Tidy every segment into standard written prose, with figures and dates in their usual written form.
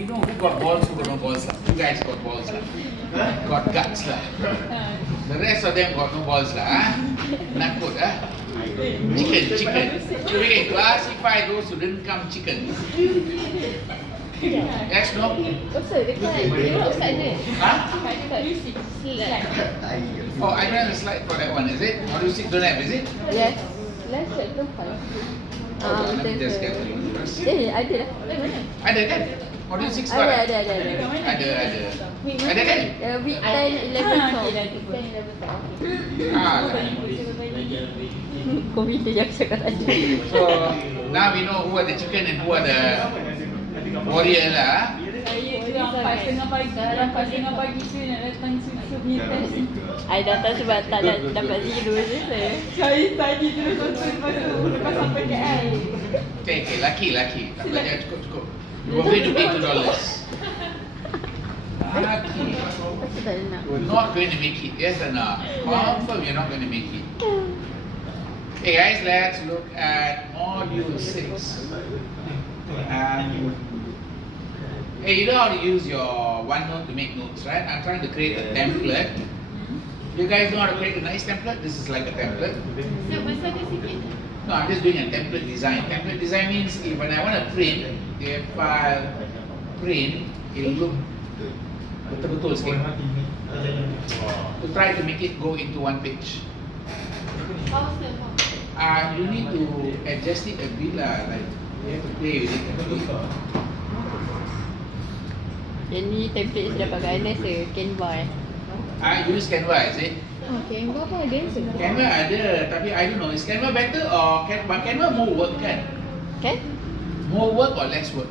You know who got balls, who got no balls lah. You guys got balls lah. Got guts lah. The rest of them got no balls lah. Nakut ah. Chicken. So we can classify those who didn't come chicken. Yes, no? Also, dekat dia. Huh? Slide. Oh, I don't have a slide for that one, is it? Module 6 don't have, is it? Yes. Last slide tu 5. Let me just get to you first. Ada lah. Ada kan? Module 6 got Ada. Ada kan? Week 10, 11, 12. Ah, Covid dia cakap tak ada. so now we know who are the chicken and who are the warrior lah. Saya tu 4:30 pagi tu nak datang susu ni test. I datang sebab tak dapat zero je saya. Saya tadi terus lepas sampai KL. Okay, laki. Tak belajar cukup. You were going to pay $2. Laki. Aku tak nak. We're not going to make it, yes or no? Confirm you're not going to make it. Hey guys, let's look at module 6. Hey, you know how to use your OneNote to make notes, right? I'm trying to create a template. You guys know how to create a nice template? This is like a template. No, I'm just doing a template design. Template design means if when I want to print, if I print, it'll look betul-betul sikit. To try to make it go into one page. You need to adjust it a bit lah, like you have to play with it a bit. Yang ni template sudah pakai Ernest ke? Canva Use Canva, is it? Canva pun ada semua. Canva ada, tapi I don't know, is Canva better or Canva more work kan? Kan? More work or less work?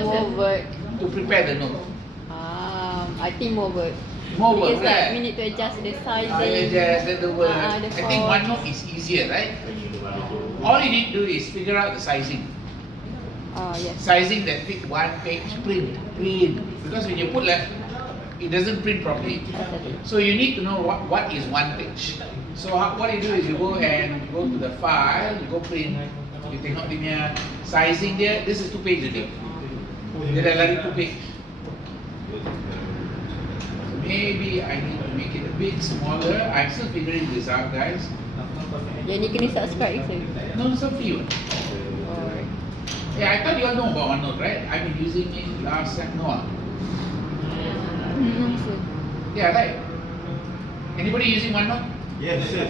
More work. To prepare the note. I think more work. More work, Because like right? we need to adjust the sizing. Adjust the word. The I think font. OneNote is easier, right? All you need to do is figure out the sizing. Yes. Sizing that fit one page print. Because when you put like, it doesn't print properly. So you need to know what is one page. So what you do is you go and go to the file, you go print, you tengok dia punya sizing dia, this is 2 page already. Dia dah lari 2 page. Maybe I need to make it a bit smaller. I'm still figuring this out, guys. Yang ni kena subscribe ke? No, it's up to you. Yeah, I thought you all know about OneNote, right? I've been using it last sem. No. Yeah, right. Anybody using OneNote? Yes, sir.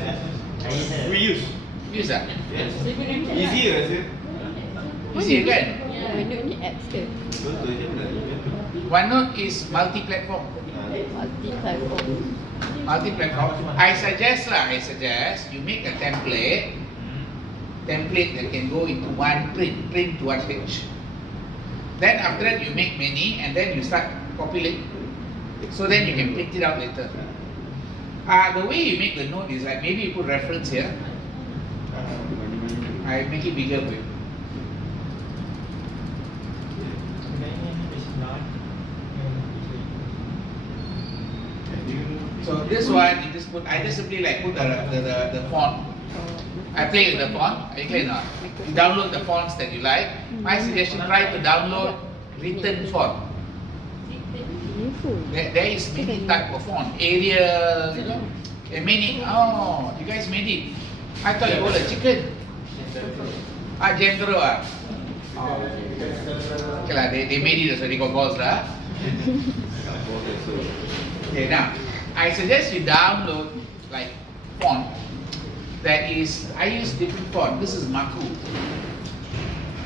We use. Use that? Yes. Easier, sir. Easier kan? OneNote ni apps ke? Betul je benar. OneNote is multi-platform. Multi-platform. I suggest you make a template that can go into one print to one page. Then after that you make many and then you start populate. So then you can print it out later. The way you make the note is like maybe you put reference here. I make it bigger for you. So this one you just put. I just simply like put the font. I play with the font. Are you clear now? You download the fonts that you like. My suggestion: try to download written font. There is many type of font. Arial, many. Oh, you guys made it. I thought you were a chicken. Gentro ah. Okay lah, they made it so they got balls lah. Okay, now I suggest you download like font that is, I use different font. This is Maku.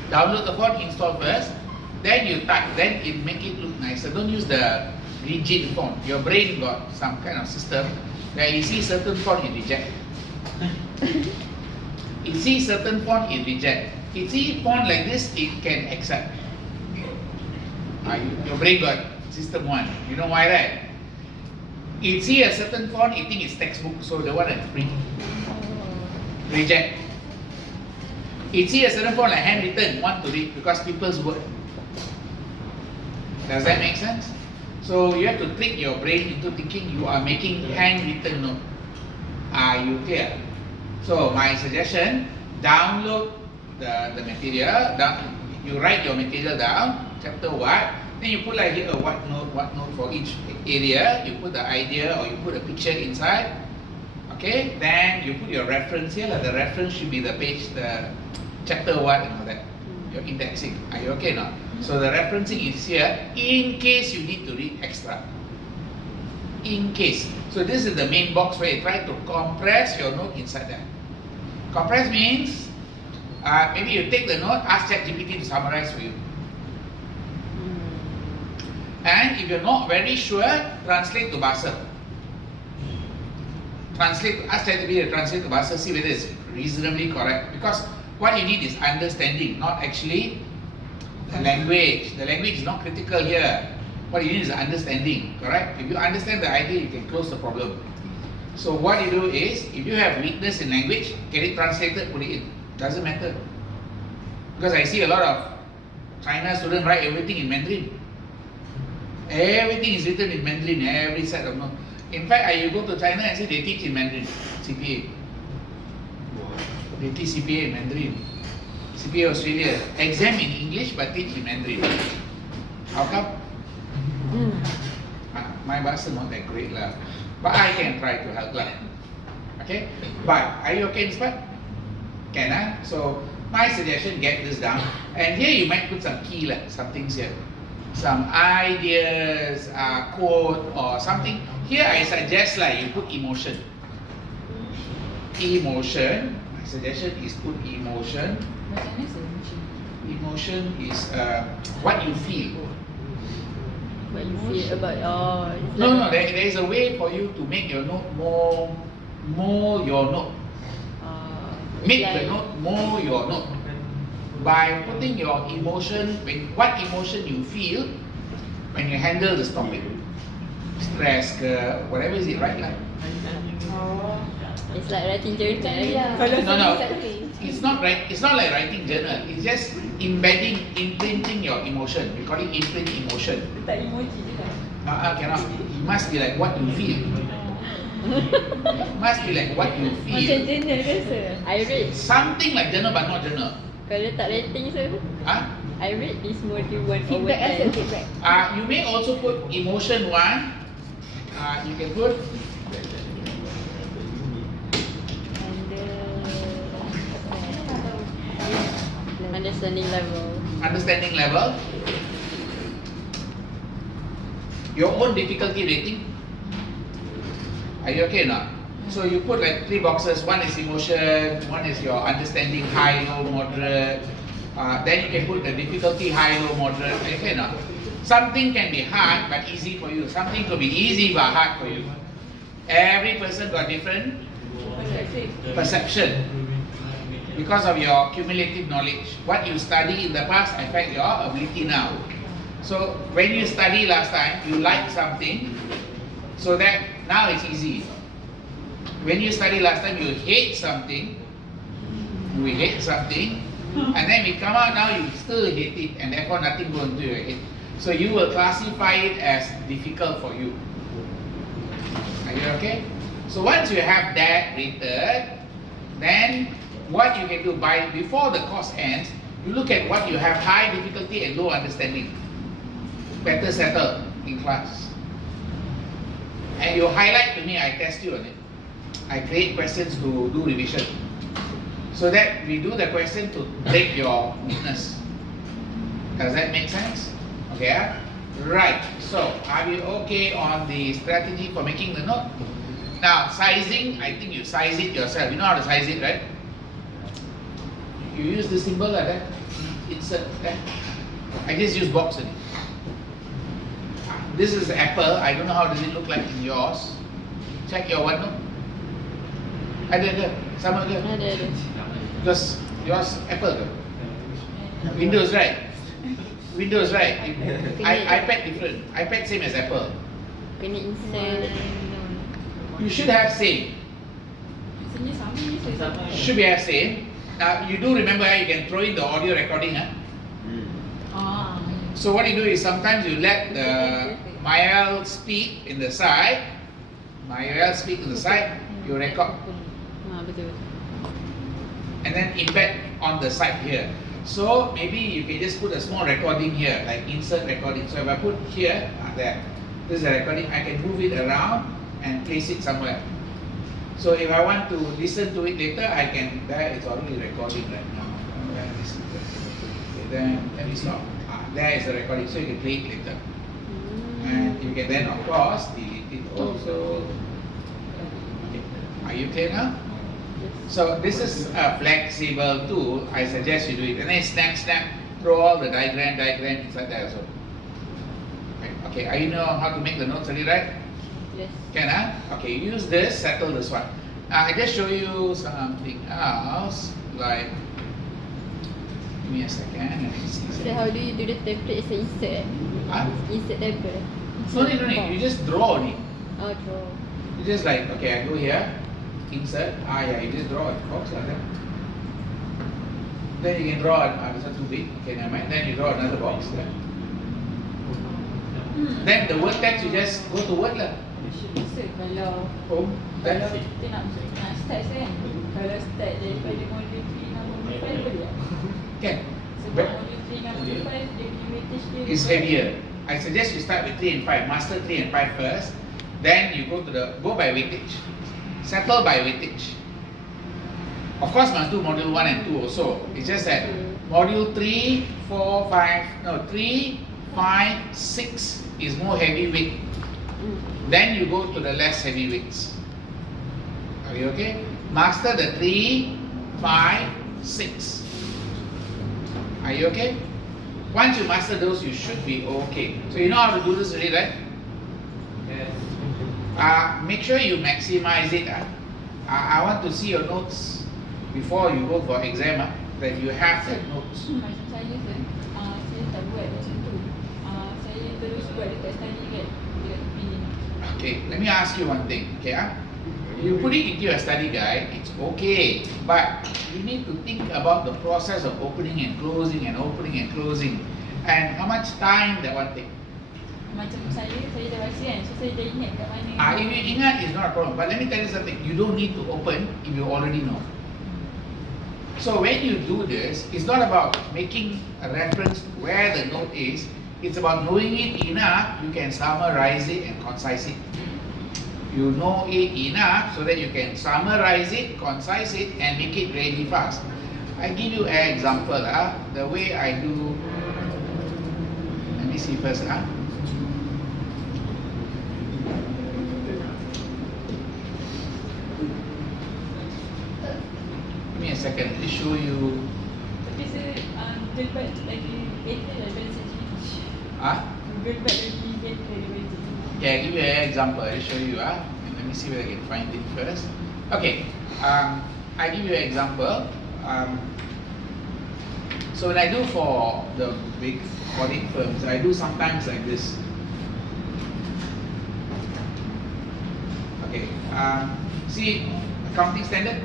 Download the font, install first, then you type, then it make it look nicer. Don't use the rigid font. Your brain got some kind of system that you see certain font you reject. You see certain font you reject. You see font like this, it can accept. Your brain got system 1. You know why, right? You see a certain font, you think it's textbook, so the one that print. Reject. You see a certain font like handwritten, want to read because people's word. Does that make sense? So you have to trick your brain into thinking you are making handwritten note. Are you clear? So my suggestion, download the material. You write your material down, chapter what, Then you put like here a what note for each area. You put the idea or you put a picture inside. Okay, then you put your reference here. Like the reference should be the page, the chapter 1 and all that. You're indexing. Are you okay now? So the referencing is here in case you need to read extra. In case. So this is the main box where you try to compress your note inside there. Compress means maybe you take the note, ask ChatGPT to summarize for you. And if you're not very sure, translate to Bahasa. Ask ChatGPT to translate to Bahasa, see whether it's reasonably correct. Because what you need is understanding, not actually the language. The language is not critical here. What you need is understanding, correct? If you understand the idea, you can close the problem. So what you do is, if you have weakness in language, get it translated, put it in. Doesn't matter. Because I see a lot of China students write everything in Mandarin. Everything is written in Mandarin, every set of notes. In fact, you go to China and say they teach in Mandarin, CPA. They teach CPA in Mandarin. CPA Australia, exam in English but teach in Mandarin. How come? My Bahasa not that great lah. But I can try to help lah. Okay? But, are you okay in this part? Can So, my suggestion, get this down. And here you might put some key lah, some things here. Some ideas, quote or something. Here I suggest like you put emotion. Emotion. My suggestion is put emotion. Macam mana sih? Emotion is what you feel. What you feel about it's No, there is a way for you to make your note more your note. Make the note more your note. By putting your emotion, what emotion you feel when you handle this topic. Stress, whatever is it, right? Like? It's like writing journal. No. It's not right. It's not like writing journal. It's just imprinting your emotion. We call it imprint emotion. Tak emoji je kan? Cannot. It must be like what you feel. It must be like what you Macam feel. journal biasa. I read. Something like journal but not journal. Kalau tak rating so, I read this module 1 over Feedback asal 10. feedback. You may also put emotion 1. You can put Understanding level. understanding level. Your own difficulty rating. Are you okay now? So you put like 3 boxes. One is emotion, one is your understanding high, low, moderate. Then you can put the difficulty high, low, moderate. Are you okay now? Something can be hard but easy for you. Something could be easy but hard for you. Every person got different perception because of your cumulative knowledge. What you study in the past affect your ability now. So when you study last time, you like something, so that now it's easy. When you study last time, you hate something, and then we come out now, you still hate it, and therefore nothing goes into your head. So you will classify it as difficult for you. Are you okay? So once you have that rated, then what you can do before the course ends, you look at what you have high difficulty and low understanding. Better settle in class. And you highlight to me, I test you on it. I create questions to do revision. So that we do the question to break your weakness. Does that make sense? Okay, right. So, are we okay on the strategy for making the note? Now, sizing, I think you size it yourself. You know how to size it, right? You use the symbol like that. Insert that. I just use box in it. This is apple. I don't know how does it look like in yours. Check your OneNote. Ada. Sama ke? Ada. Because yours apple ke? Windows, right? Windows, right? iPad different. iPad same as Apple. Kena insert. You should have same. Rasanya sama je. Should be have same. Now you do remember you can throw in the audio recording. So what you do is sometimes you let the Mael speak in the side. You record. Betul. And then embed on the side here. So maybe you can just put a small recording here, like insert recording. So if I put here, there, this is a recording, I can move it around and place it somewhere. So if I want to listen to it later, I can, there it's already recording right now. Then let me stop. There is the recording, so you can play it later. And you can then, of course, delete it also. Okay. Are you clear now? So this is a flexible tool. I suggest you do it. And then snap, throw all the diagram inside there also. Okay, are you know how to make the notes already, right? Yes. Can Okay, use this, settle this one. I just show you something else, like, give me a second, let me see. So how do you do the template as an insert? Insert template. No need, you just draw only. Oh, draw. You just like, okay, I go here, insert, yeah, you just draw a box like that. Then you can draw, this one too big, okay, never mind. Then you draw another box there. Then the word text, you just go to word lah. So kalau That's it. kita nak start kan, kalau start daripada modul 3 dan modul 5 boleh tak? Can. Sebab modul 3 dan modul 5 dia punya weightage dia It's heavier. I suggest you start with 3 and 5, master 3 and 5 first. Then you go by weightage. Settle by weightage. Of course, must do module 1 and 2 also. It's just that module 3, 4, 5, 3, 5, 6 is more heavyweight. Then you go to the less heavy weights. Are you okay? Master the 3, 5, 6. Are you okay? Once you master those, you should be okay. So you know how to do this already, right? Yes. Make sure you maximize it. I want to see your notes before you go for exam, that you have that notes. macam saya tu, saya tak buat macam tu. Saya terus buat dekat study guide, dekat pilih. Okay, let me ask you one thing. Okay, you put it into your study guide, it's okay, but you need to think about the process of opening and closing and opening and closing, and how much time that one take. Macam saya dah baca kan, so saya dah ingat kat mana. If you ingat, it's not a problem. But let me tell you something. You don't need to open if you already know. So when you do this, it's not about making a reference to where the note is. It's about knowing it enough, you can summarize it and concise it. You know it enough so that you can summarize it, concise it, and make it really fast. I give you an example. The way I do. Let me see first. Give me a second. Let me show you. Tapi saya debat lagi better daripada saya. Debat lagi better daripada saya. Okay, I'll give you an example. I'll show you. Let me see whether I can find it first. Okay, I give you an example. So when I do for the big audit firms, I do sometimes like this. Okay, see accounting standard.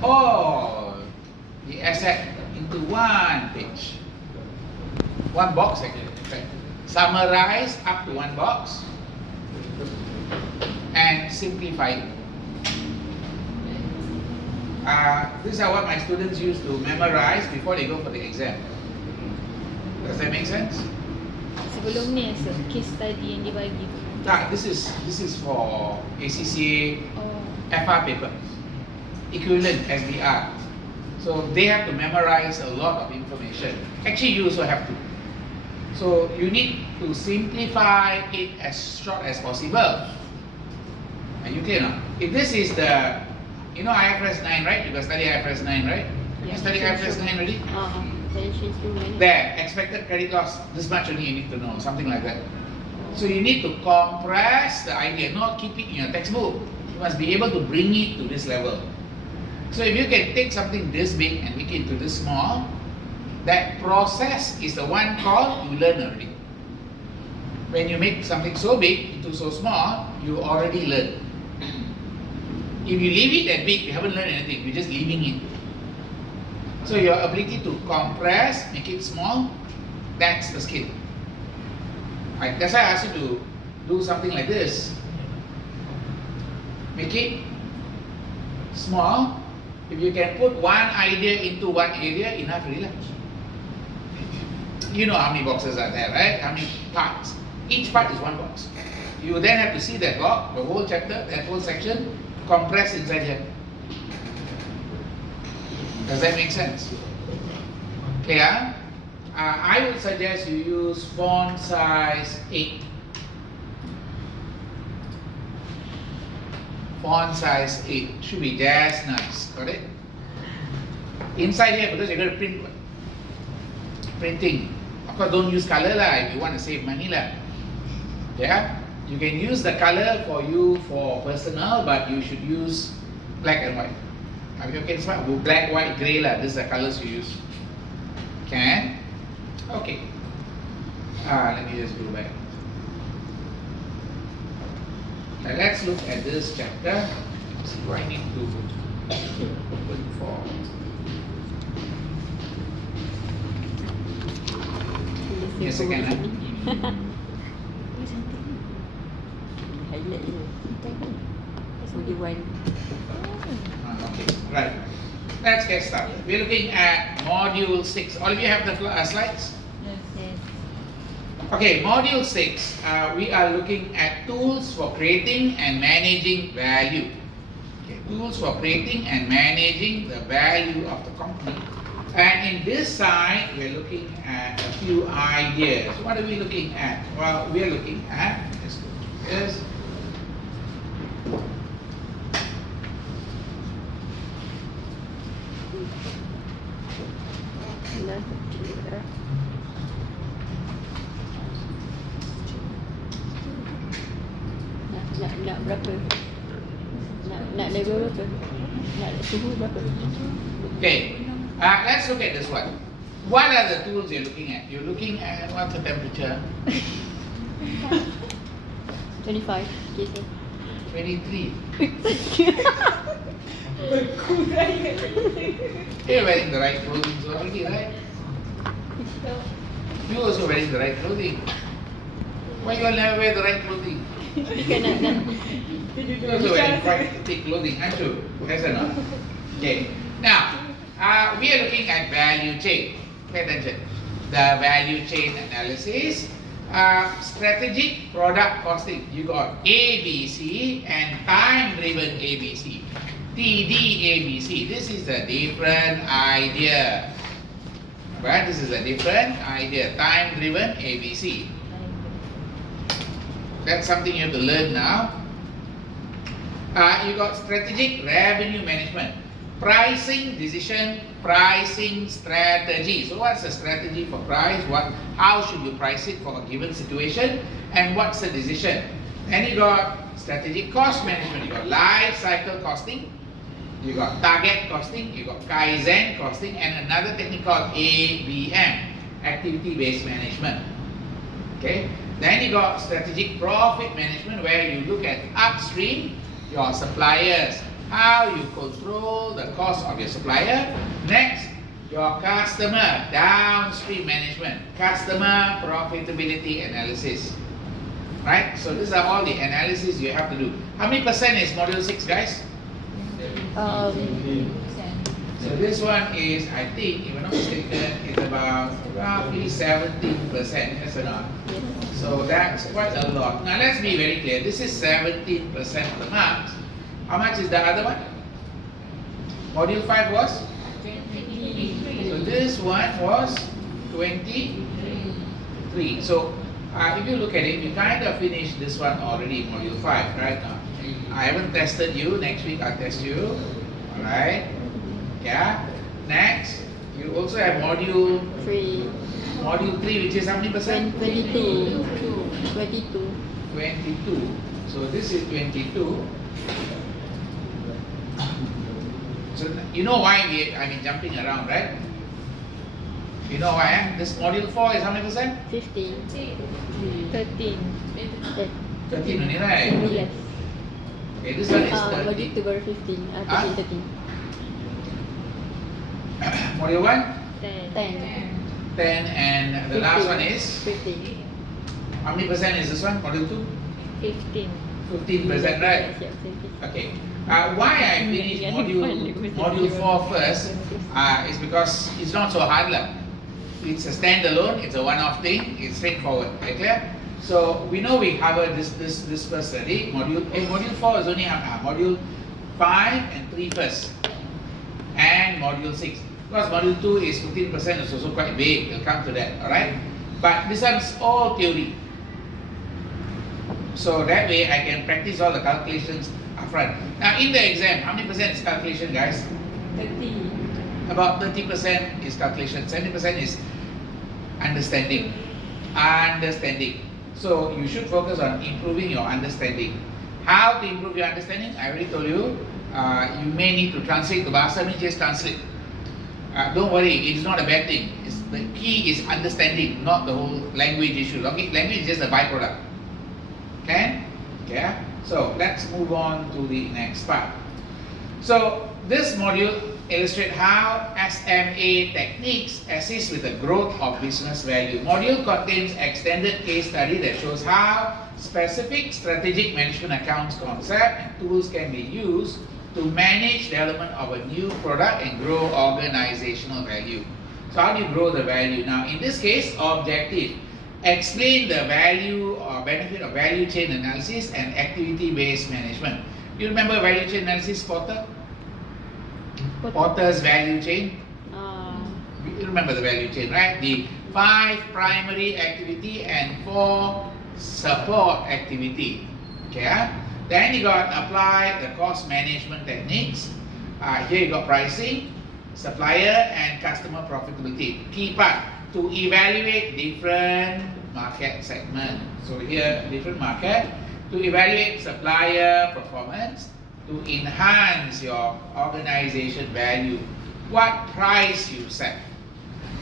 Oh, the asset into one page, one box actually. In fact, summarize up to one box and simplify it. These are what my students used to memorize before they go for the exam. Does that make sense? Sebelum ni case study yang dibagi tu. This is for ACCA FR paper, equivalent SDR. So they have to memorize a lot of information. Actually, you also have to. So you need to simplify it as short as possible. Are you clear now? If this is the, IFRS 9, right? You got study IFRS 9, right? You study IFRS 9 already? Financial instrument. There, expected credit loss, this much only you need to know, something like that. So you need to compress the idea, not keep it in your textbook. You must be able to bring it to this level. So if you can take something this big and make it into this small, that process is the one called you learn already. When you make something so big into so small, you already learn. If you leave it that big, you haven't learned anything, you're just leaving it. So your ability to compress, make it small, that's the skill. Right? That's why I asked you to do something like this. Make it small If you can put one idea into one area, enough really. You know how many boxes are there, right? How many parts? Each part is one box. You then have to see that block, the whole chapter, that whole section, compressed inside here. Does that make sense? Clear? I would suggest you use font size 8. Font size 8 should be just nice, got it? Inside here, because you're going to print printing. Of course, don't use color lah if you want to save money lah. Yeah, you can use the color for personal, but you should use black and white. I mean, okay, it's fine. Black, white, grey lah. These are colors you use. Can? Okay. Let me just go back. Now let's look at this chapter. See what I need to open for. Give me a second. Highlight je. Budi-1. Okay, right. Let's get started. We're looking at Module 6. All of you have the slides? Yes. Okay, Module 6, we are looking at tools for creating and managing value. Okay, tools for creating and managing the value of the company. And in this side, we're looking at a few ideas. What are we looking at? Well, we're looking at, let's go to this. Nak berapa? Nak level berapa? Nak suhu berapa? Okay, let's look at this one. What are the tools you're looking at? You're looking at what's the temperature? 25 KC. 23. Berkurang. You're wearing the right clothing already, right? You also wearing the right clothing. Why you all never wear the right clothing? Kan nak You also wearing quite thick clothing, aren't you? Yes or not? Okay. Now, we are looking at value chain. Pay attention. The value chain analysis. Strategic product costing. You got ABC and time-driven ABC. TDABC. This is a different idea. Right? This is a different idea. Time-driven ABC. That's something you have to learn now. You got strategic revenue management. Pricing decision, pricing strategy. So what's the strategy for price? How should you price it for a given situation? And what's the decision? Then you got strategic cost management. You got life cycle costing. You got target costing. You got Kaizen costing. And another technique called ABM, activity-based management. Okay. Then you got strategic profit management, where you look at upstream, your suppliers, how you control the cost of your supplier. Next, your customer, downstream management, customer profitability analysis. Right? So these are all the analysis you have to do. How many percent is Module 6, guys? So this one is, I think, if I'm not mistaken, it's about roughly 17%, yes or not? Yes. So that's quite a lot. Now let's be very clear. This is 17% of the marks. How much is the other one? Module 5 was? 23. So this one was 23. So if you look at it, you kind of finished this one already, Module 5, right? Now, I haven't tested you. Next week I'll test you. Alright? Yeah. Next, you also have Module 3. Module 3, which is how many percent? 22. 22. So this is 22. So you know why I've been jumping around, right? You know why? This Module 4 is how many percent? 15. 13. 13 only, right? Yes. Okay, this one is Module 30. 2 baru 15. 13. Module 1? 10. 10, and the last one is? 15. How many percent is this one? Module 2? 15. 15%, right? Yes, yes. Okay. Why I finished module 4 first is because it's not so hard. It's a standalone, it's a one-off thing, it's straightforward. Okay, clear? So we know we covered this first already. Module 4 is only module 5 and 3 first, and module 6. Because module 2 is 15%, it's also quite big. We'll come to that. All right, but this one's all theory. So that way I can practice all the calculations upfront. Now in the exam, how many percent is calculation, guys? 30. About 30% is calculation, 70% is understanding. So you should focus on improving your understanding. How to improve your understanding? I already told you. You may need to translate to bahasa, just translate. Don't worry, it's not a bad thing. The key is understanding, not the whole language issue. Okay? Language is just a byproduct. Okay? Yeah. So let's move on to the next part. So this module illustrates how SMA techniques assist with the growth of business value. Module contains extended case study that shows how specific strategic management accounts concept and tools can be used to manage development of a new product and grow organizational value. So how do you grow the value? Now in this case, objective. Explain the value or benefit of value chain analysis and activity-based management. You remember value chain analysis, Porter? Porter's value chain? You remember the value chain, right? The 5 primary activity and 4 support activity. Okay. Then you got apply the cost management techniques. Here you got pricing, supplier and customer profitability. Key part, to evaluate different market segment. So here, different market, to evaluate supplier performance, to enhance your organization value, what price you set,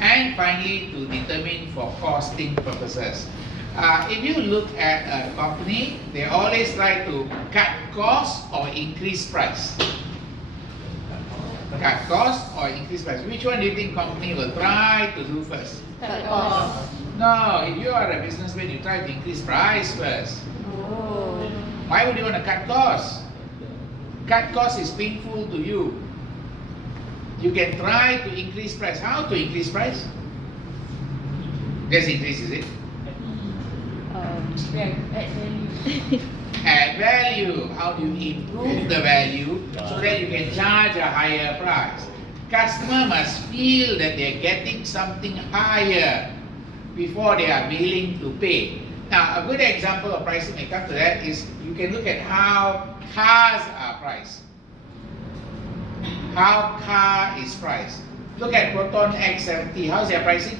and finally to determine for costing purposes. If you look at a company, they always try to cut costs or increase price. Cut cost or increase price. Which one do you think company will try to do first? Cut cost. No, if you are a businessman, you try to increase price first. Oh. Why would you want to cut costs? Cut cost is painful to you. You can try to increase price. How to increase price? Just increase, is it? Add value. Add value. How do you improve the value so that you can charge a higher price? Customer must feel that they're getting something higher before they are willing to pay. Now, a good example of pricing may come to that is you can look at how cars are priced. How car is priced. Look at Proton X70. How's their pricing?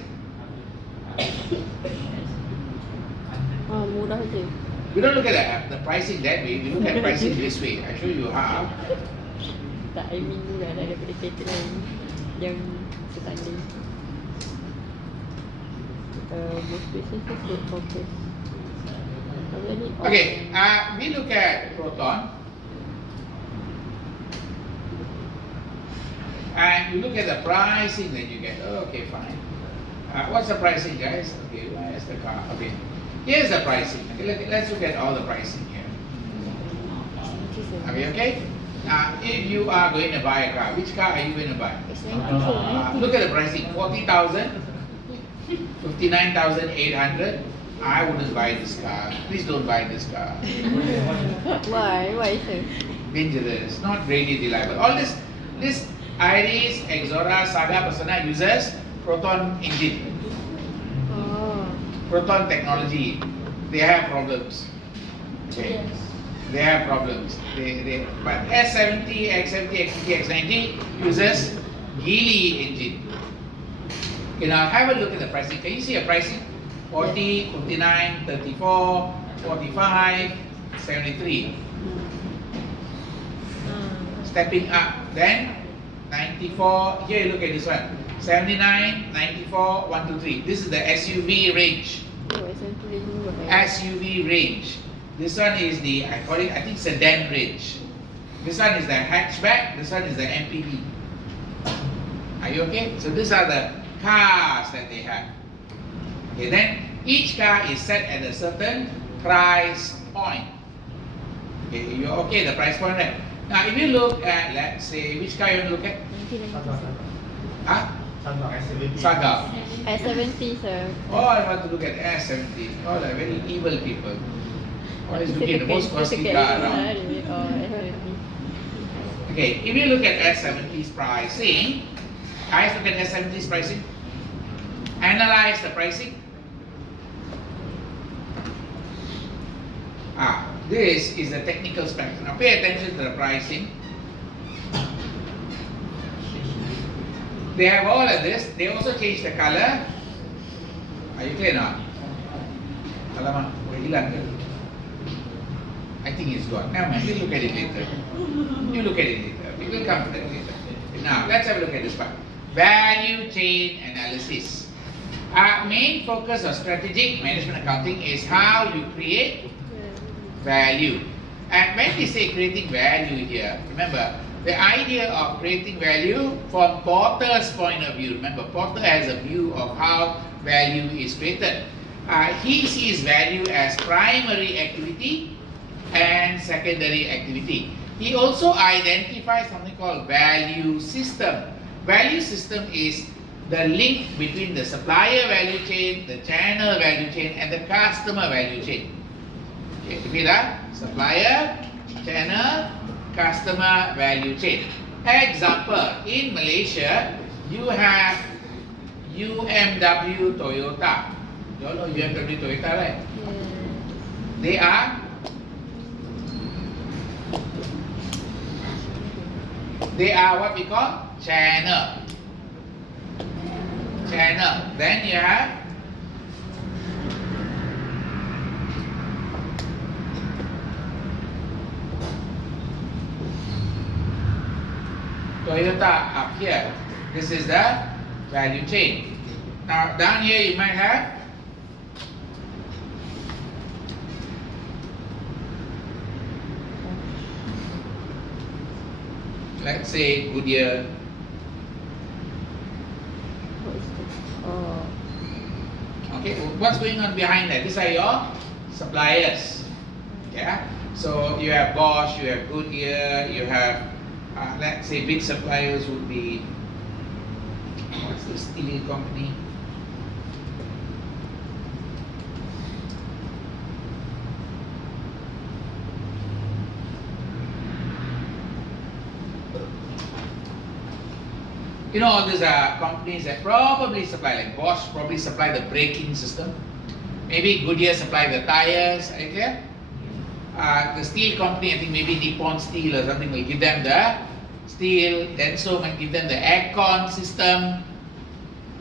Murah je. We don't look at the pricing that way. We look at pricing this way. I show you how. Tak, I mean murah lah daripada kereta lain yang setanding. Most businesses would focus. Okay, we look at Proton. And you look at the pricing that you get. Okay, fine. What's the pricing, guys? Okay, where's the car? Okay, here's the pricing. Okay, let's look at all the pricing here. Okay? If you are going to buy a car, which car are you going to buy? Look at the pricing. 40,000, 59,800. I wouldn't buy this car. Please don't buy this car. Why? Why sir? Dangerous, not really reliable. All this Iris, Exora, Saga, Persona uses Proton engine. Proton technology. They have problems. Okay. Yes. They have problems. But S70, X70, X50, X90 uses Geely engine. Okay, now have a look at the pricing. Can you see a pricing? 40, 59, 34, 45, 73. Stepping up. Then 94. Here you look at this one. 79, 94, 1, 2, 3. This is the SUV range. SUV range. This one is the, I think sedan range. This one is the hatchback. This one is the MPV. Are you okay? So these are the cars that they have. Okay, then each car is set at a certain price point. Okay, you're okay, the price point, right? Now, if you look at, let's say, which car you want to look at? Huh? Saga. S70 sir. Oh, I want to look at S70. Oh, they're very evil people. Always looking at the most costly car around. Oh, S70. Okay, if you look at S70's pricing, guys, look at S70's pricing. Analyze the pricing. This is the technical spec. Now pay attention to the pricing. They have all of this. They also change the color. Are you clear now? Alamak, hilang ke? I think it's gone. Never mind, we'll look at it later. You look at it later. We will come to that later. Now, let's have a look at this part. Value chain analysis. Our main focus of strategic management accounting is how you create value. And when we say creating value here, remember, the idea of creating value from Porter's point of view. Remember, Porter has a view of how value is created. He sees value as primary activity and secondary activity. He also identifies something called value system. Value system is the link between the supplier value chain, the channel value chain, and the customer value chain. Okay, repeat that. Supplier, channel, customer value chain. Example, in Malaysia, you have UMW Toyota. You all know UMW Toyota, right? Yeah. They are what we call channel. Channel. Then you have Toyota up here. This is the value chain. Now down here you might have let's say Goodyear. What is this? Oh. Okay, what's going on behind that? These are your suppliers. Yeah. So you have Bosch, you have Goodyear, you have let's say big suppliers would be what's the steel company? You know, all these are companies that probably supply, like Bosch probably supply the braking system. Maybe Goodyear supply the tires, are you clear? The steel company, I think maybe Nippon Steel or something will give them the steel, Denso might give them the aircon system.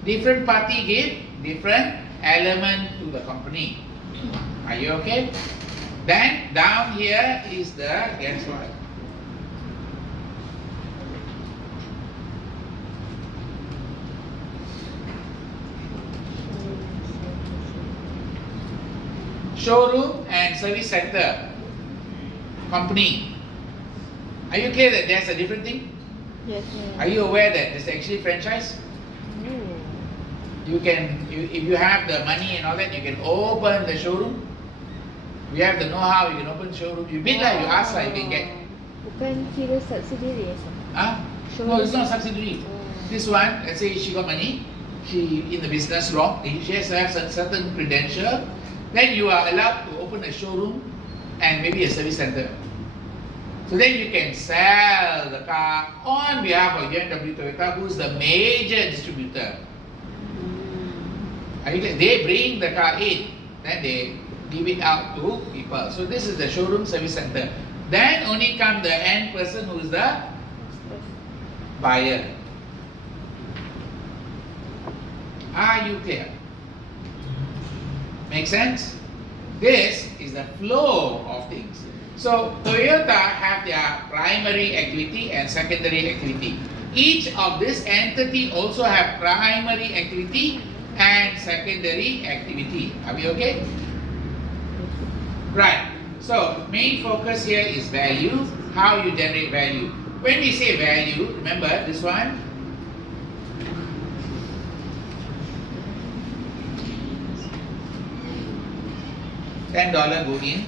Different party give different element to the company. Are you okay? Then down here is the, guess what? Showroom and service center company. Are you clear that there's a different thing? Yes, yes. Are you aware that there's actually franchise? No. You can, if you have the money and all that, you can open the showroom. You have the know-how, you can open showroom. You bid lah, you ask lah, you can get. Bukan kira subsidiary sir? No, it's not subsidiary. This one, let's say she got money, she in the business long, she has to have certain credential. Then you are allowed to open a showroom and maybe a service center. So then you can sell the car on behalf of UMW Toyota, who's the major distributor. They bring the car in, then they give it out to people. So this is the showroom service center. Then only come the end person who is the buyer. Are you clear? Make sense? This is the flow of things. So Toyota have their primary activity and secondary activity. Each of this entity also have primary activity and secondary activity. Are we okay? Right. So main focus here is value, how you generate value. When we say value, remember this one. $10 go in,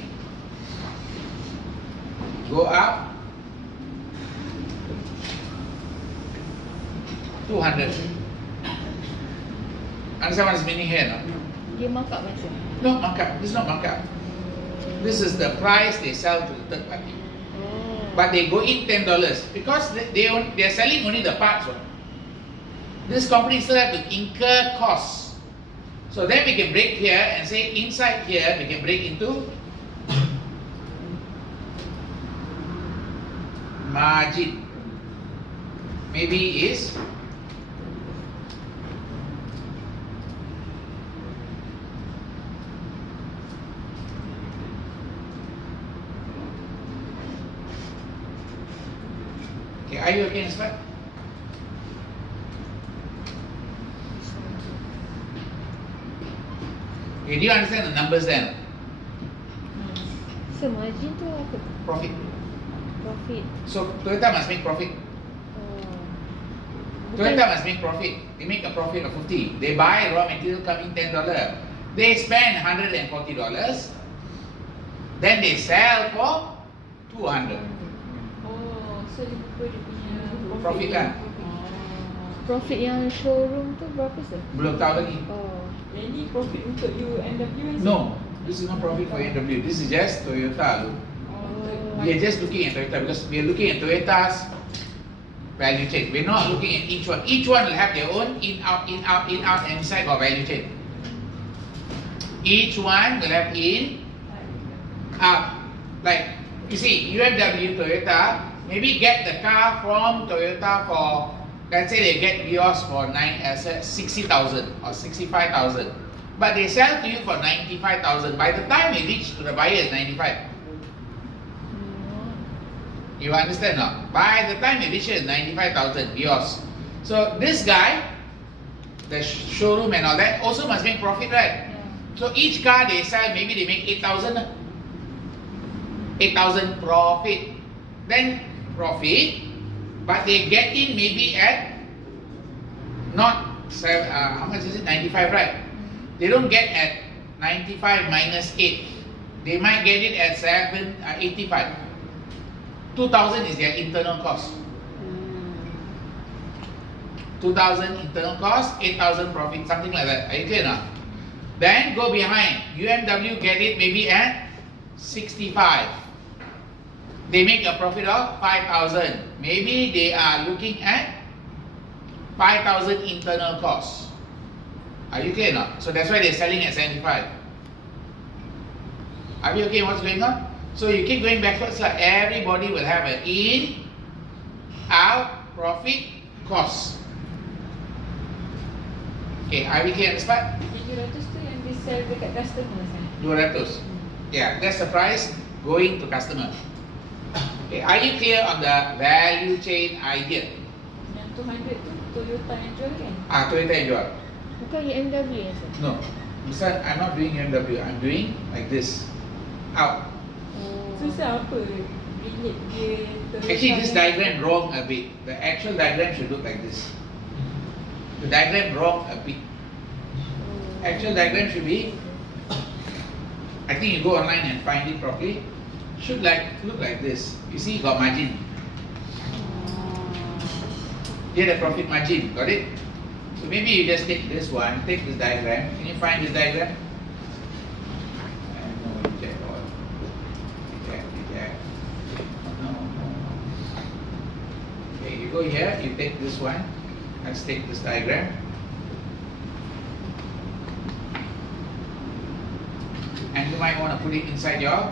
go up, 200. Understand what is meaning here? No? Dia markup macam. No markup. This is not markup. This is the price they sell to the third party. But they go in $10 because they are selling only the parts. Right? This company still have to incur costs. So then we can break here and say inside here we can break into margin. Maybe is okay, are you okay in this part? Okay, do you understand the numbers then? So margin tu apa? Profit. Profit. So Toyota must make profit. Toyota must make profit. They make a profit of 50. They buy raw material coming $10. They spend $140. Then they sell for 200. Oh, so dia punya Profit lah. Profit yang showroom tu berapa sah? Belum tahu lagi. Oh. Yang ni profit untuk UMW. No, this is not profit for NW. This is just Toyota. Look. We are just looking at Toyota because we are looking at Toyota's value chain. We're not looking at each one. Each one will have their own in, out, and inside got value chain. Each one will have in, out. Like, you see, UMW Toyota, maybe get the car from Toyota for, let's say they get Vios for 60,000 or 65,000. But they sell to you for 95,000. By the time it reach to the buyer, it's 95. You understand now? By the time it reaches 95,000 Vios. So this guy, the showroom and all that, also must make profit, right? Yeah. So each car they sell, maybe they make 8,000. 8,000 profit. Then profit, but they get in maybe at not how much is it? 95, right? They don't get at 95 minus 8. They might get it at 85. 2,000 is their internal cost. 2,000 internal cost, 8,000 profit, something like that. Are you clear now? Then go behind. UMW get it maybe at 65. They make a profit of 5,000. Maybe they are looking at 5,000 internal costs. Are you clear now? So that's why they're selling at 75. Are we okay? What's going on? So you keep going backwards. Like everybody will have an in, out, profit, cost. Okay, are we clear on this part? 200 tu yang di sell dekat customer kan? 200. Yeah, that's the price going to customer. Okay, are you clear on the value chain idea? Yang 200 tu Toyota yang jual kan? Toyota yang jual. Bukan UMW yang sah? No, this one I'm not doing MW. I'm doing like this, out. Susah apa relate dia Toyota. Actually, this diagram wrong a bit. The actual diagram should look like this. The diagram wrong a bit. Actual diagram should be, I think you go online and find it properly. Should look like this. You see, got margin. Here the profit margin. Got it? So maybe you just take this one, take this diagram. Can you find this diagram? Okay, you go here, you take this one. Let's take this diagram. And you might want to put it inside your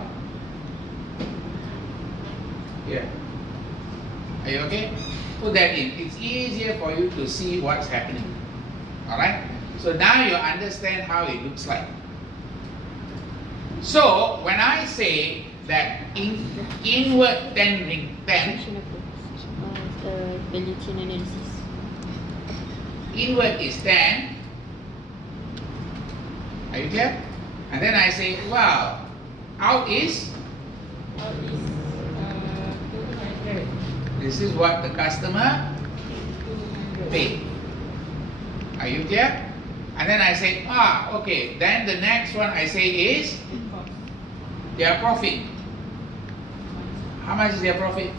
here. Are you okay? Put that in. It's easier for you to see what's happening. Alright? So now you understand how it looks like. So when I say that inward 10 ring 10, value chain analysis. Inward is 10. Are you clear? And then I say, wow, out is? Out is 200. This is what the customer 200. paid. Are you clear? And then I say, okay. Then the next one I say is Cost. their profit. How much is their profit?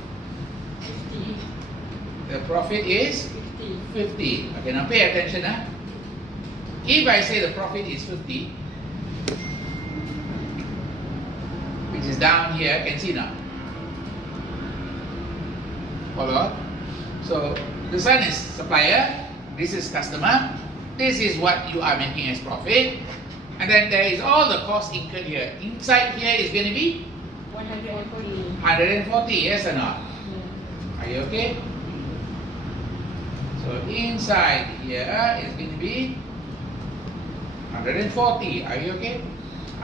50. The profit is 50. 50. Okay, now pay attention. If I say the profit is 50, which is down here, can see now. Follow? So this one is supplier, this is customer, this is what you are making as profit, and then there is all the cost incurred here. Inside here is going to be 140. 140, yes or not? Are you okay? So inside here is going to be 140. Are you okay?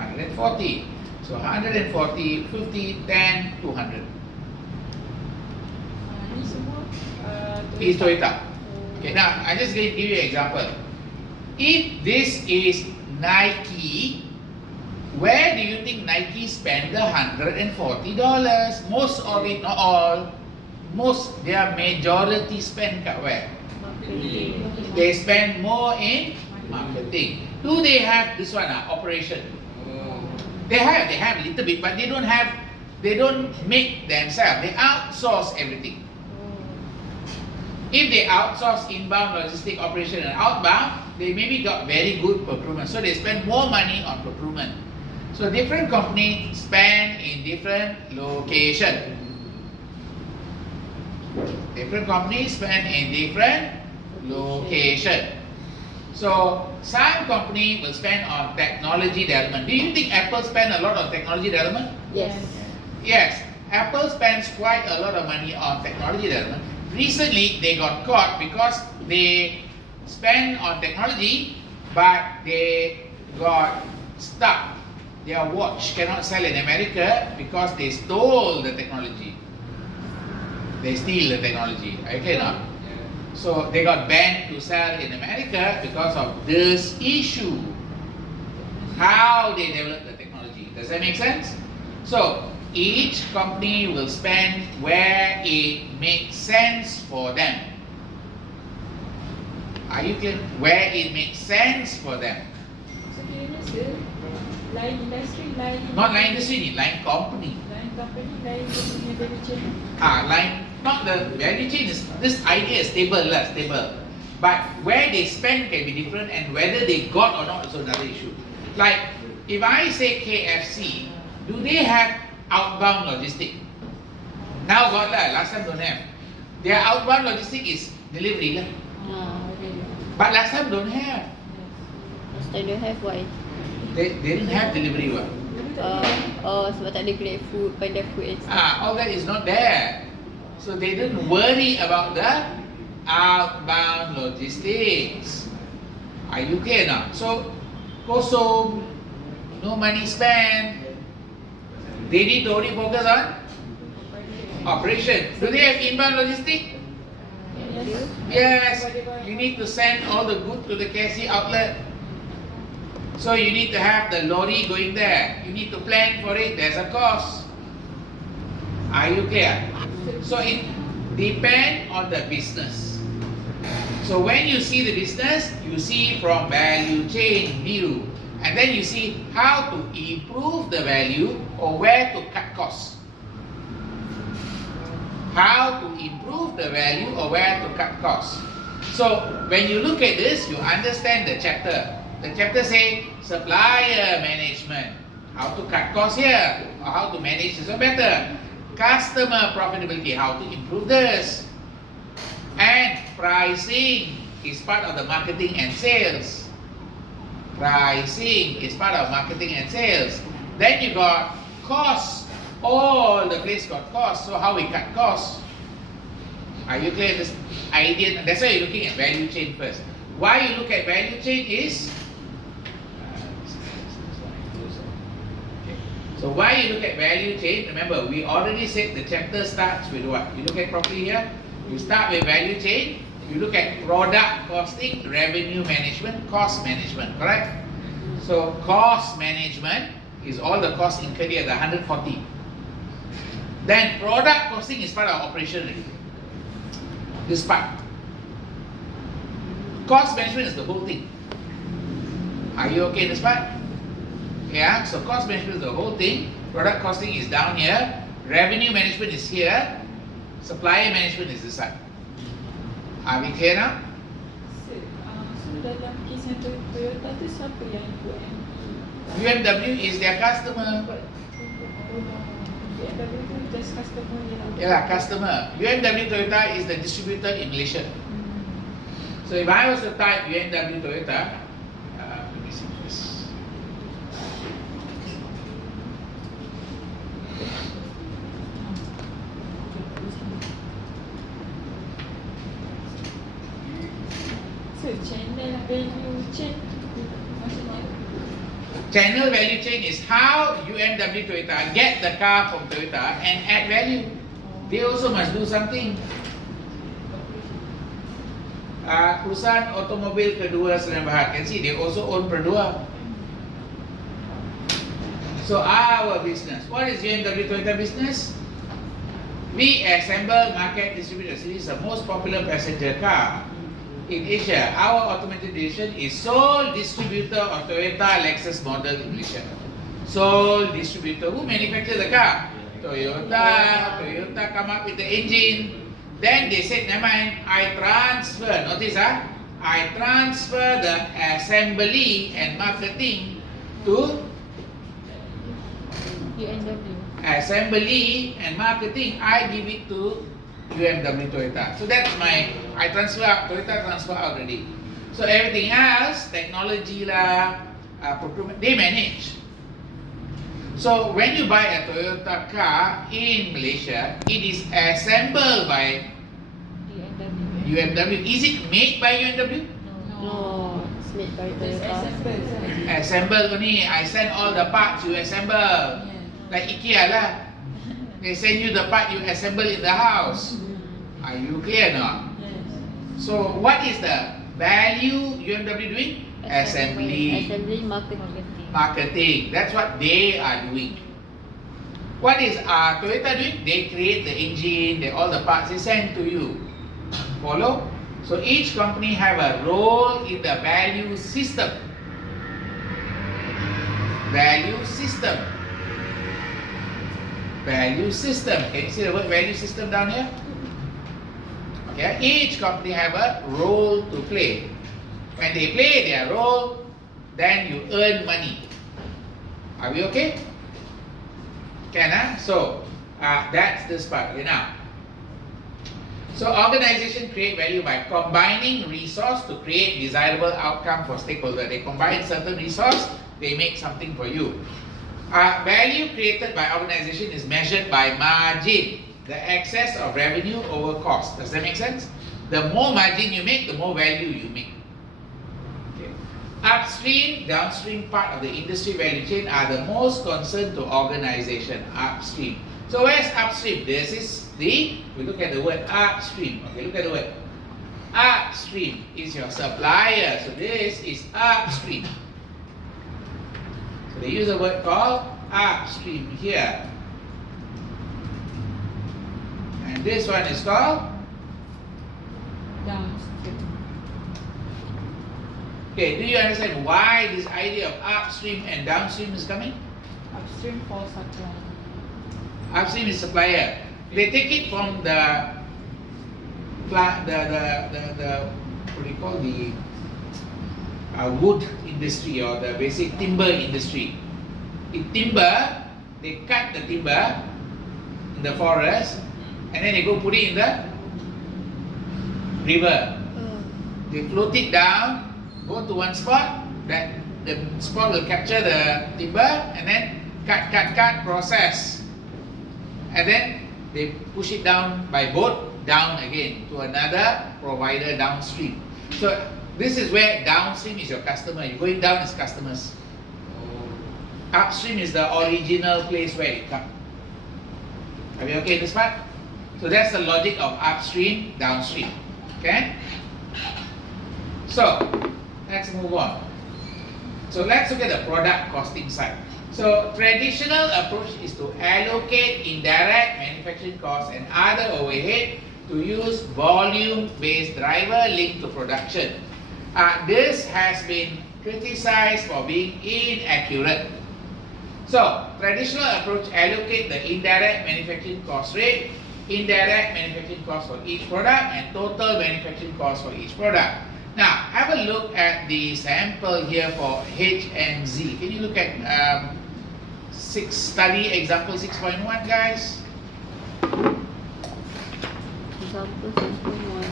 140. So 140, 50, 10, 200. Ni semua Is Toyota. Okay, now I'm just going to give you an example. If this is Nike, where do you think Nike spend the $140? Most of it, not all. Most, their majority spend at where? They spend more in marketing. Do they have this one, operation? They have a little bit, but they don't make themselves. They outsource everything. If they outsource inbound logistic operation and outbound, they maybe got very good procurement. So they spend more money on procurement. So different companies spend in different location. Different companies spend in different location. So some company will spend on technology development. Do you think Apple spend a lot on technology development? Yes. Yes, Apple spends quite a lot of money on technology development. Recently, they got caught because they spend on technology, but they got stuck. Their watch cannot sell in America because they stole the technology. They steal the technology. Okay, no? So they got banned to sell in America because of this issue. How they develop the technology. Does that make sense? So each company will spend where it makes sense for them. Are you clear? Where it makes sense for them. So kiranya lain industri, lain Not line industry, line company. lain company, lain dia punya value chain. Line, not the value chain is, this idea is stable. But where they spend can be different, and whether they got or not is another issue. Like, if I say KFC, do they have outbound logistic? Now got lah, last time don't have. Their outbound logistic is delivery lah. But last time don't have. Last time don't have, why? They didn't have delivery what? Sebab tak ada Grab Food, Panda Food and stuff. All that is not there. So they didn't worry about the outbound logistics. Are you clear now? So kosong, no money spent. They need to only focus on operation. Do they have inbound logistics? Yes. You need to send all the goods to the KFC outlet. So you need to have the lorry going there. You need to plan for it. There's a cost. Are you clear? So it depends on the business. So when you see the business, you see from value chain view. And then you see how to improve the value or where to cut costs. How to improve the value or where to cut costs. So when you look at this, you understand the chapter. The chapter say supplier management, how to cut costs here, or how to manage this better. Customer profitability, how to improve this. And pricing is part of the marketing and sales. Pricing is part of marketing and sales. Then you got costs. All the place got costs. So how we cut costs? Are you clear? This idea. That's why you're looking at value chain first. Why you look at value chain is. So why you look at value chain? Remember, we already said the chapter starts with what? You look at properly here. You start with value chain. You look at product costing, revenue management, cost management, correct? So cost management is all the costs incurred here, the 140. Then product costing is part of operation already. This part. Cost management is the whole thing. Are you okay in this part? Yeah, so cost management is the whole thing. Product costing is down here. Revenue management is here. Supplier management is this side. Are we clear now? So, so dalam kes yang Toyota tu siapa yang ikut ME? UMW is their customer. BMW tu just customer je lah. Yeah, customer. UMW Toyota is the distributor in Malaysia. So if I was to type UMW Toyota, let me see this. So channel value chain maksudnya? Channel value chain is how UMW Toyota get the car from Toyota and add value. They also must do something. Perusahaan otomobil kedua Sdn Bhd, can see they also own Perdua. So our business, what is UMW Toyota business? We assemble, market, distribute. This is the most popular passenger car in Asia. Our automotive division is sole distributor of Toyota Lexus model in Malaysia. Sole distributor. Who manufactures the car? Toyota. Toyota come up with the engine. Then they said, never mind, I transfer. Notice, I transfer the assembly and marketing to UMW. assembly and marketing. I give it to UMW Toyota. So that's my, I transfer out, Toyota transfer out already. So everything else, technology lah, procurement, they manage. So when you buy a Toyota car in Malaysia, it is assembled by UMW. Is it made by UMW? No, it's made by Just Toyota. assemble sahaja. Assemble only. I send all the parts, you assemble. Like IKEA lah. They send you the part, you assemble in the house. Are you clear now? Yes. So what is the value UMW doing? Assembly, Assembly, marketing. marketing. That's what they are doing. What is Toyota doing? They create the engine, all the parts they send to you. Follow? So each company have a role in the value system. Value system. Value system. Can you see the word value system down here? Okay. Each company have a role to play. When they play their role, then you earn money. Are we okay? Can So that's this part. Okay, now. So organization create value by combining resource to create desirable outcome for stakeholder. They combine certain resource, they make something for you. Value created by organization is measured by margin, the excess of revenue over cost. Does that make sense? The more margin you make, the more value you make. Okay. Upstream, downstream part of the industry value chain are the most concerned to organization. Upstream. So where's upstream? This is we look at the word upstream. Okay, look at the word. Upstream is your supplier. So this is upstream. So they use a word called upstream here. And this one is called Downstream. Okay, do you understand why this idea of upstream and downstream is coming? Upstream for supply. Upstream is supplier. They take it from the what do you call the wood industry or the basic timber industry. In timber, they cut the timber in the forest and then they go put it in the river. They float it down, go to one spot, that the spot will capture the timber and then cut, process. And then they push it down by boat, down again to another provider downstream. So this is where downstream is your customer. You're going down as customers. Upstream is the original place where it comes. Are we okay in this part? So that's the logic of upstream, downstream. Okay? So let's move on. So let's look at the product costing side. So traditional approach is to allocate indirect manufacturing costs and other overhead to use volume-based driver linked to production. This has been criticized for being inaccurate. So traditional approach allocate the indirect manufacturing cost rate indirect manufacturing cost for each product and total manufacturing cost for each product. Now, have a look at the sample here for H and Z. Can you look at study example 6.1, guys? Example 6.1.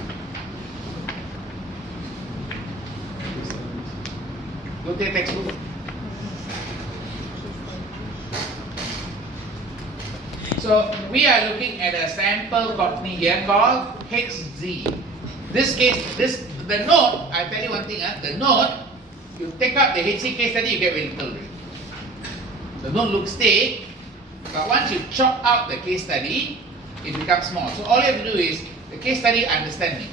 Go to your textbook. So we are looking at a sample company here called HZ. This case, the note, I tell you one thing, the note, you take out the HZ case study, you get very little. The note looks thick, but once you chop out the case study, it becomes small. So all you have to do is, the case study understanding.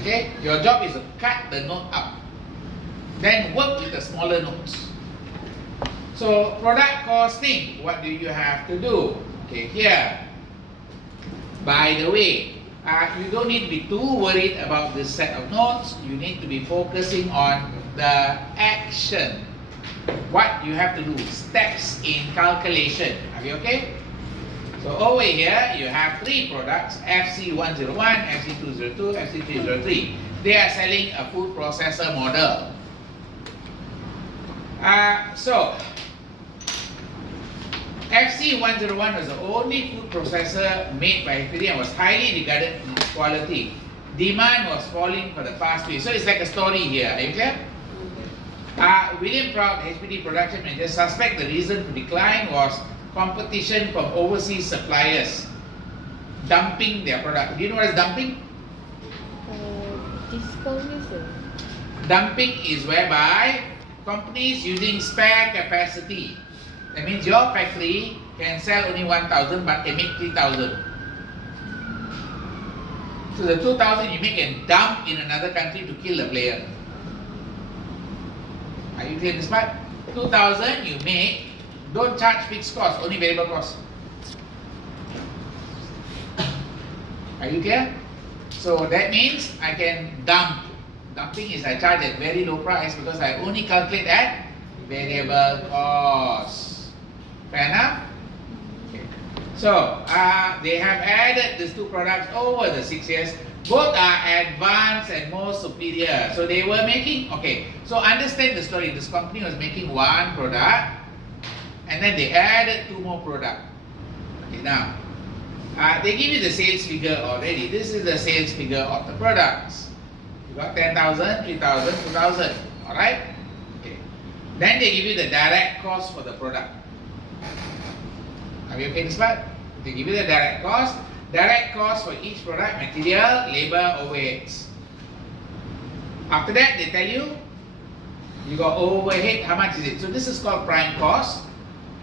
Okay, your job is to cut the note up. Then work with the smaller notes. So product costing, what do you have to do? Okay, here. By the way, you don't need to be too worried about this set of notes. You need to be focusing on the action. What you have to do, steps in calculation. Are we okay? So over here, you have three products, FC101, FC202, FC303. They are selling a food processor model. So, FC101 was the only food processor made by HPD and was highly regarded in its quality. Demand was falling for the past 2 years. So it's like a story here. Are you clear? William Proud, HPD production manager, suspect the reason for decline was competition from overseas suppliers dumping their product. Do you know what is dumping? Discount is Dumping is whereby companies using spare capacity. That means your factory can sell only 1,000 but can make 3,000. So the 2,000 you make and dump in another country to kill the player. Are you clear this part? 2,000 you make, don't charge fixed cost, only variable cost. Are you clear? So that means I can dump. Dumping is I charge at very low price because I only calculate at variable cost. Fair enough? Okay. So they have added these two products over the 6 years. Both are advanced and more superior. So they were making, okay, so understand the story. This company was making one product and then they added two more products. Okay, now, they give you the sales figure already. This is the sales figure of the products. You got 10,000, 3,000, 2,000, alright? Okay. Then they give you the direct cost for the product. Are we okay this part? They give you the direct cost. Direct cost for each product, material, labor, overheads. After that, they tell you, you got overhead, how much is it? So this is called prime cost.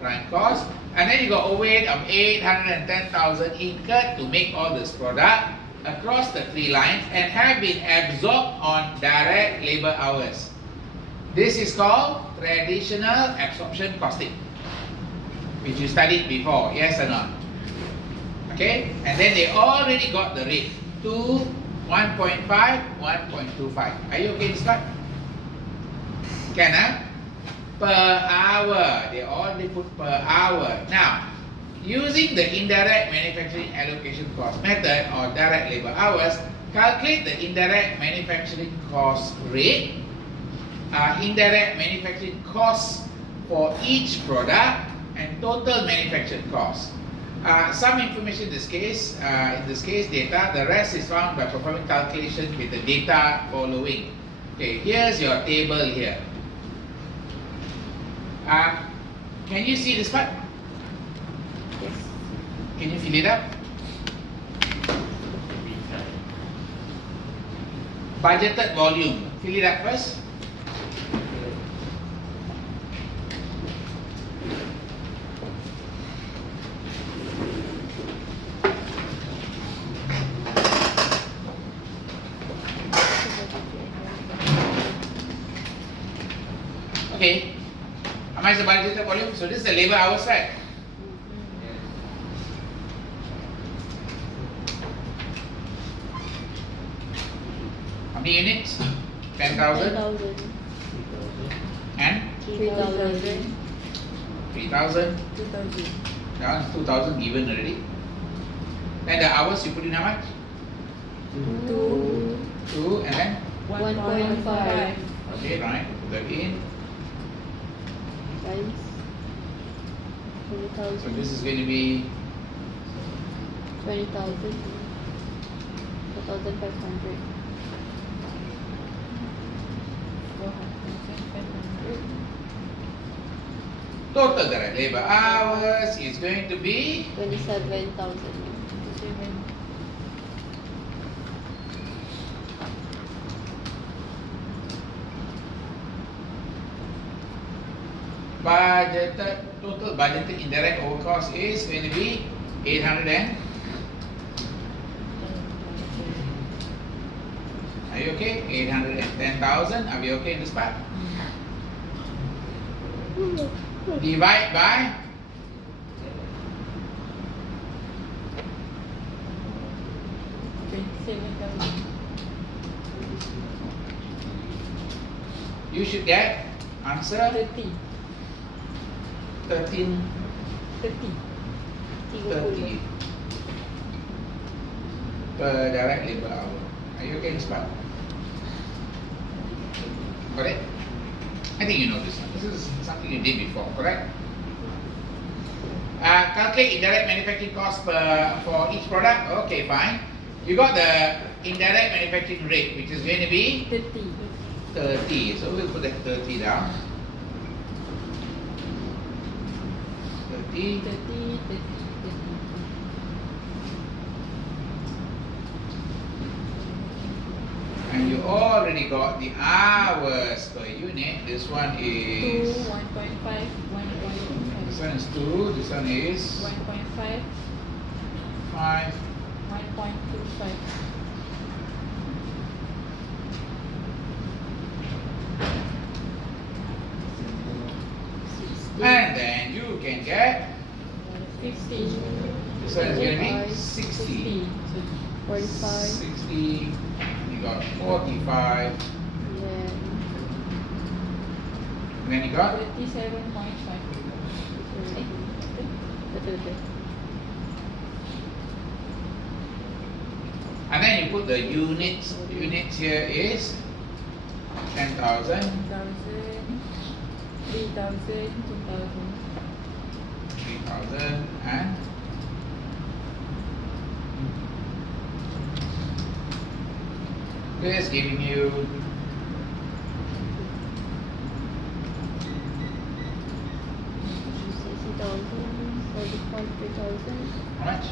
Prime cost. And then you got overhead of 810,000 incurred to make all this product across the three lines and have been absorbed on direct labor hours. This is called traditional absorption costing, which you studied before, yes or not? Okay, and then they already got the rate, 2, 1.5, 1.25. Are you okay this part? Can per hour, they already put per hour. Now, using the indirect manufacturing allocation cost method or direct labor hours, calculate the indirect manufacturing cost rate, indirect manufacturing costs for each product, and total manufactured cost. Some information in this case, data, the rest is found by performing calculation with the data following. Okay, here's your table here. Can you see this part? Yes. Can you fill it up? Budgeted volume, fill it up first. Okay, how much is the budgeted volume? So this is the labor hours, right? How many units? 10,000 and 3,000. 3,000. 2,000. Now 2,000 given already. Then the hours you put in how much? 2 2 and then 1.5 okay, right? Plug in. times So 20,000. this is going to be 20,000. 4,500. 4,500. total direct labor hours is going to be 27,000. 7. budgeted total budgeted indirect over cost is going to be 800 and are you okay? 810,000. Are we okay in this part? Divide by 27,000. you should get answer 30. 13 30. 30 per direct labor hour. Are you okay in this part? Correct? I think you know this one. This is something you did before, correct? Calculate indirect manufacturing cost for each product. Okay, fine. You got the indirect manufacturing rate, which is going to be 30. 30. So we'll put that 30 down. 30. 30. 30. And you already got the hours per unit. This one 2, is 1.5, 1.5. this one is 2. This one is 1.5, 5. 1.25. And then you can get 50. this one is going to be 60. 60. 45. 60. You got 45. Then And then you got 37.5. betul. and then you put the units. Units here is 10,000, 1,000, 3,000, 2,000. 3,000, and this giving you 60,000, 45, 3,000. how much?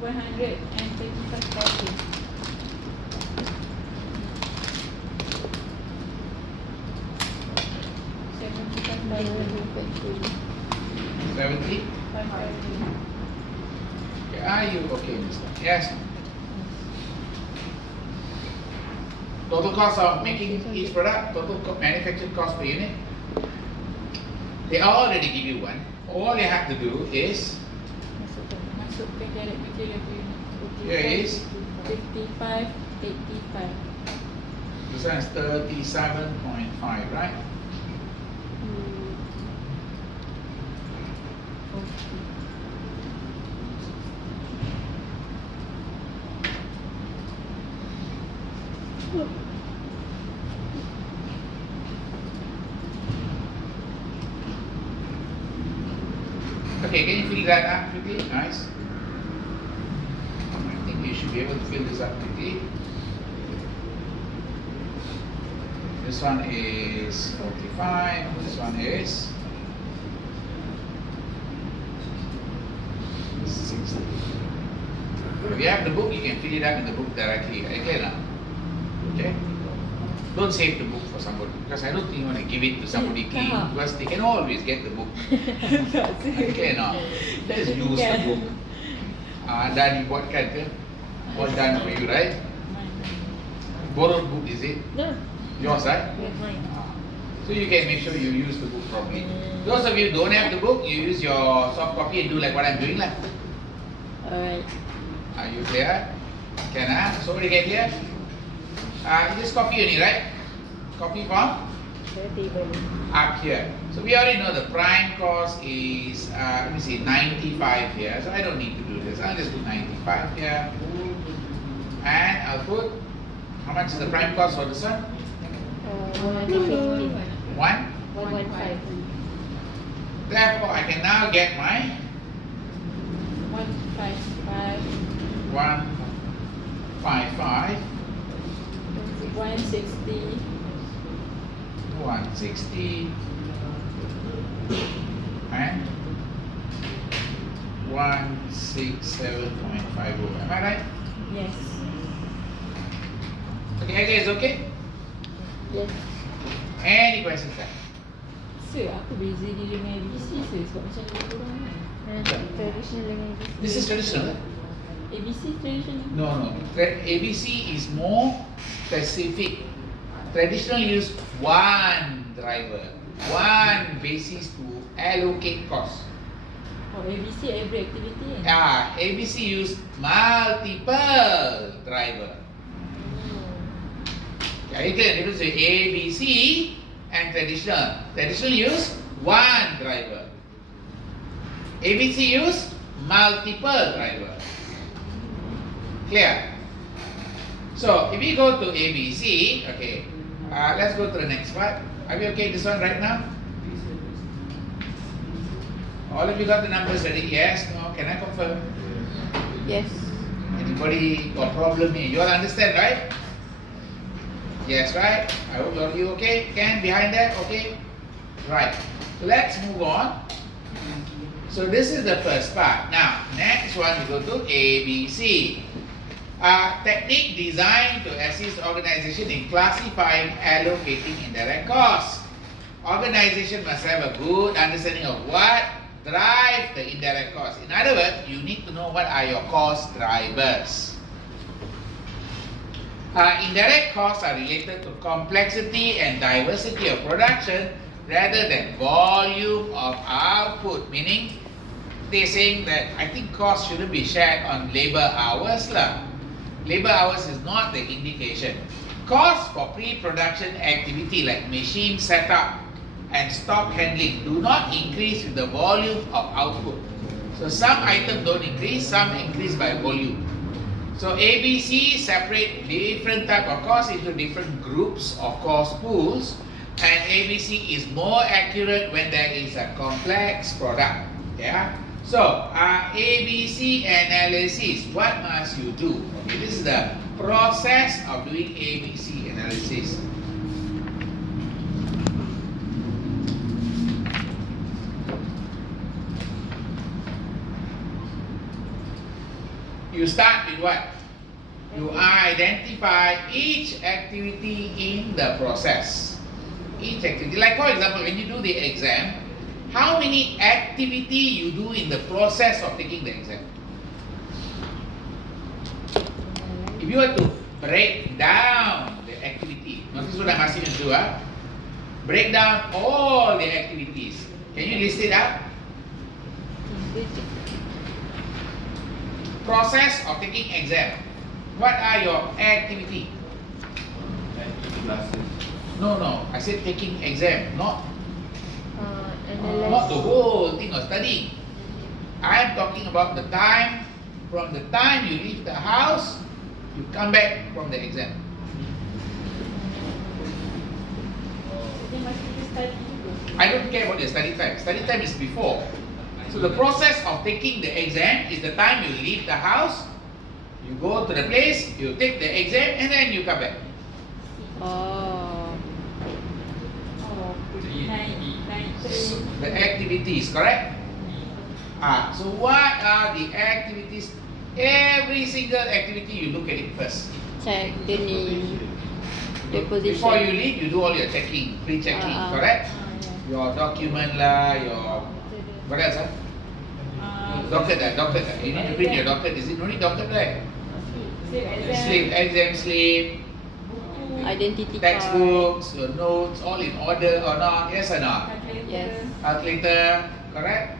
135,000. 75,000. 70? 5,000. Okay, are you okay in this one? Yes. Total cost of making each product, total manufacturing cost per unit. They already give you one. All you have to do is Masukkan direct material tu. here is 55, 85. this one is 37.5, right? Okay, can you fill that up quickly? Nice. I think you should be able to fill this up quickly. This one is 45. This one is 60. If you have the book, you can fill it up in the book directly. Okay, now. Okay. Don't save the book for somebody because I don't think you want to give it to somebody clean because they can always get the book. Okay, no. Just use the book. Dan dibuatkan ke? All done for you, right? Borrowed book, is it? No. Yours, right? Mine. So you can make sure you use the book properly. Those of you who don't have the book, you use your soft copy and do like what I'm doing lah. Alright. Are you clear? Can so what do you get here? You just copy only, right? Copy from table. Up here. So we already know the prime cost is, let me see, 95 here. So I don't need to do this. I'll just put 95 here. And I'll put, how much is the prime cost for this one? 115. 1. 115. Therefore, I can now get my 155, 155, 160, 160, and 167.50. Am I right? yes. Okay, guys, okay? Yes. Any questions there? Sir, apa beza dia dengan ABC sir? Sebab macam dia kurang kan? Traditional dengan This is traditional. ABC traditional. No. ABC is more specific. Traditional use one driver, one basis to allocate cost. Oh, ABC every activity kan? ABC use multiple driver. You can difference between ABC and traditional. Traditional use one driver. ABC use multiple driver. Clear? So if we go to ABC, okay, let's go to the next part. Are we okay this one right now? All of you got the numbers ready? Yes? No? Can I confirm? Yes. Anybody got problem here? You all understand, right? Yes, right? I hope all of you okay? Can behind that? Okay? Right. So let's move on. So this is the first part. Now, next one we go to ABC. Technique designed to assist organization in classifying, allocating indirect costs. Organization must have a good understanding of what drive the indirect costs. In other words, you need to know what are your cost drivers. Indirect costs are related to complexity and diversity of production rather than volume of output. Meaning, they're saying that I think costs shouldn't be shared on labor hours lah. Labor hours is not the indication. Costs for pre-production activity like machine setup and stock handling do not increase with the volume of output. So some items don't increase, some increase by volume. So ABC separate different type of costs into different groups of cost pools, and ABC is more accurate when there is a complex product. Yeah. So ABC analysis, what must you do? Okay, this is the process of doing ABC analysis. You start with what? You identify each activity in the process. Each activity, like for example, when you do the exam, how many activity you do in the process of taking the exam? If you were to break down the activity, notice what I'm asking you to do, break down all the activities. Can you list it out? Process of taking exam. What are your activity? No. I said taking exam, not the whole thing of studying. I am talking about the time, from the time you leave the house, you come back from the exam. I don't care about your study time. Study time is before. So the process of taking the exam is the time you leave the house, you go to the place, you take the exam, and then you come back. So the activities, correct? So what are the activities? Every single activity you look at it first. Check the name, the position. Before you leave, you do all your checking, pre-checking, correct? Your document lah, your what else? Docket. You need to print your docket. Is it only docket, right? Slip, exam slip, Identity textbooks, your notes, all in order or not? Yes or not? Yes. Calculator, correct?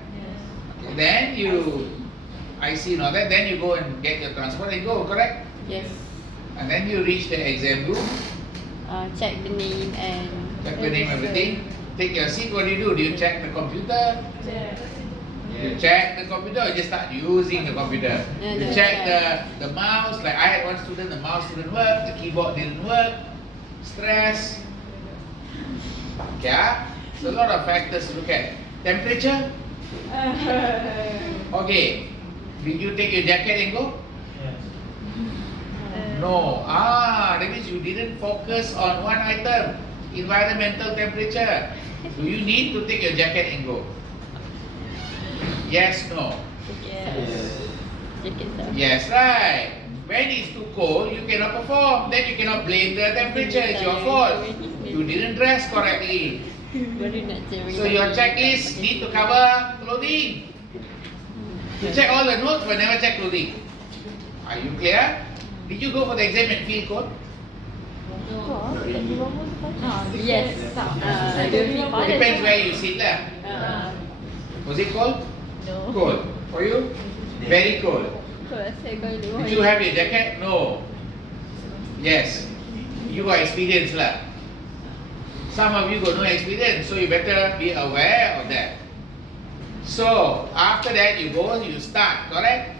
Okay, then you IC and all that. Then you go and get your transport and go, correct? Yes. And then you reach the exam room. Check the name and Check the name, everything. Take your seat. What do? Do you check the computer? You check the computer or just start using the computer? You check the mouse. Like I had one student, the mouse didn't work, the keyboard didn't work. Stress. Yeah. So a lot of factors to look at. Temperature. Okay. Did you take your jacket and go? No. That means you didn't focus on one item. Environmental temperature. Do you need to take your jacket and go? Yes, no. Yes, right. When it's too cold, you cannot perform. Then you cannot blame the temperature. It's your fault. You didn't dress correctly. So your checklist need to cover clothing. You check all the notes but never check clothing. Are you clear? Did you go for the exam and feel cold? Yes. Depends where you sit lah. Was it cold? No. Cold. For you? Very cold. Did you have your jacket? No. Yes. You got experience lah. Some of you got no experience, so you better be aware of that. So after that you go, you start, correct?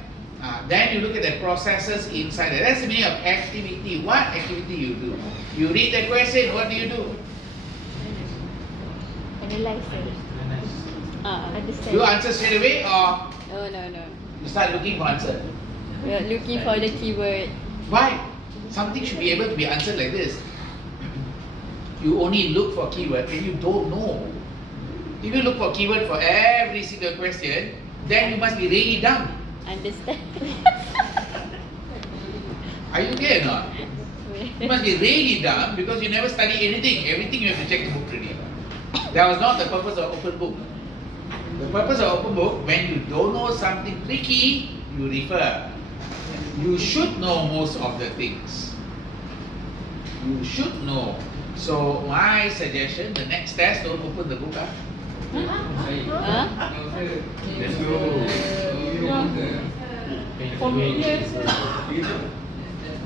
Then you look at the processes inside there. That's the meaning of activity. What activity you do? You read the question, what do you do? Analyze. Understand. You answer straight away or No. you start looking for answer? We are looking for the keyword. Why? Something should be able to be answered like this. You only look for keyword when you don't know. If you look for keyword for every single question, then you must be really dumb. Understand. Are you clear or not? You must be really dumb because you never study anything. Everything you have to check the book really. That was not the purpose of open book. The purpose of open book, when you don't know something tricky, you refer. You should know most of the things. You should know. So my suggestion, the next test, don't open the book. Let's go.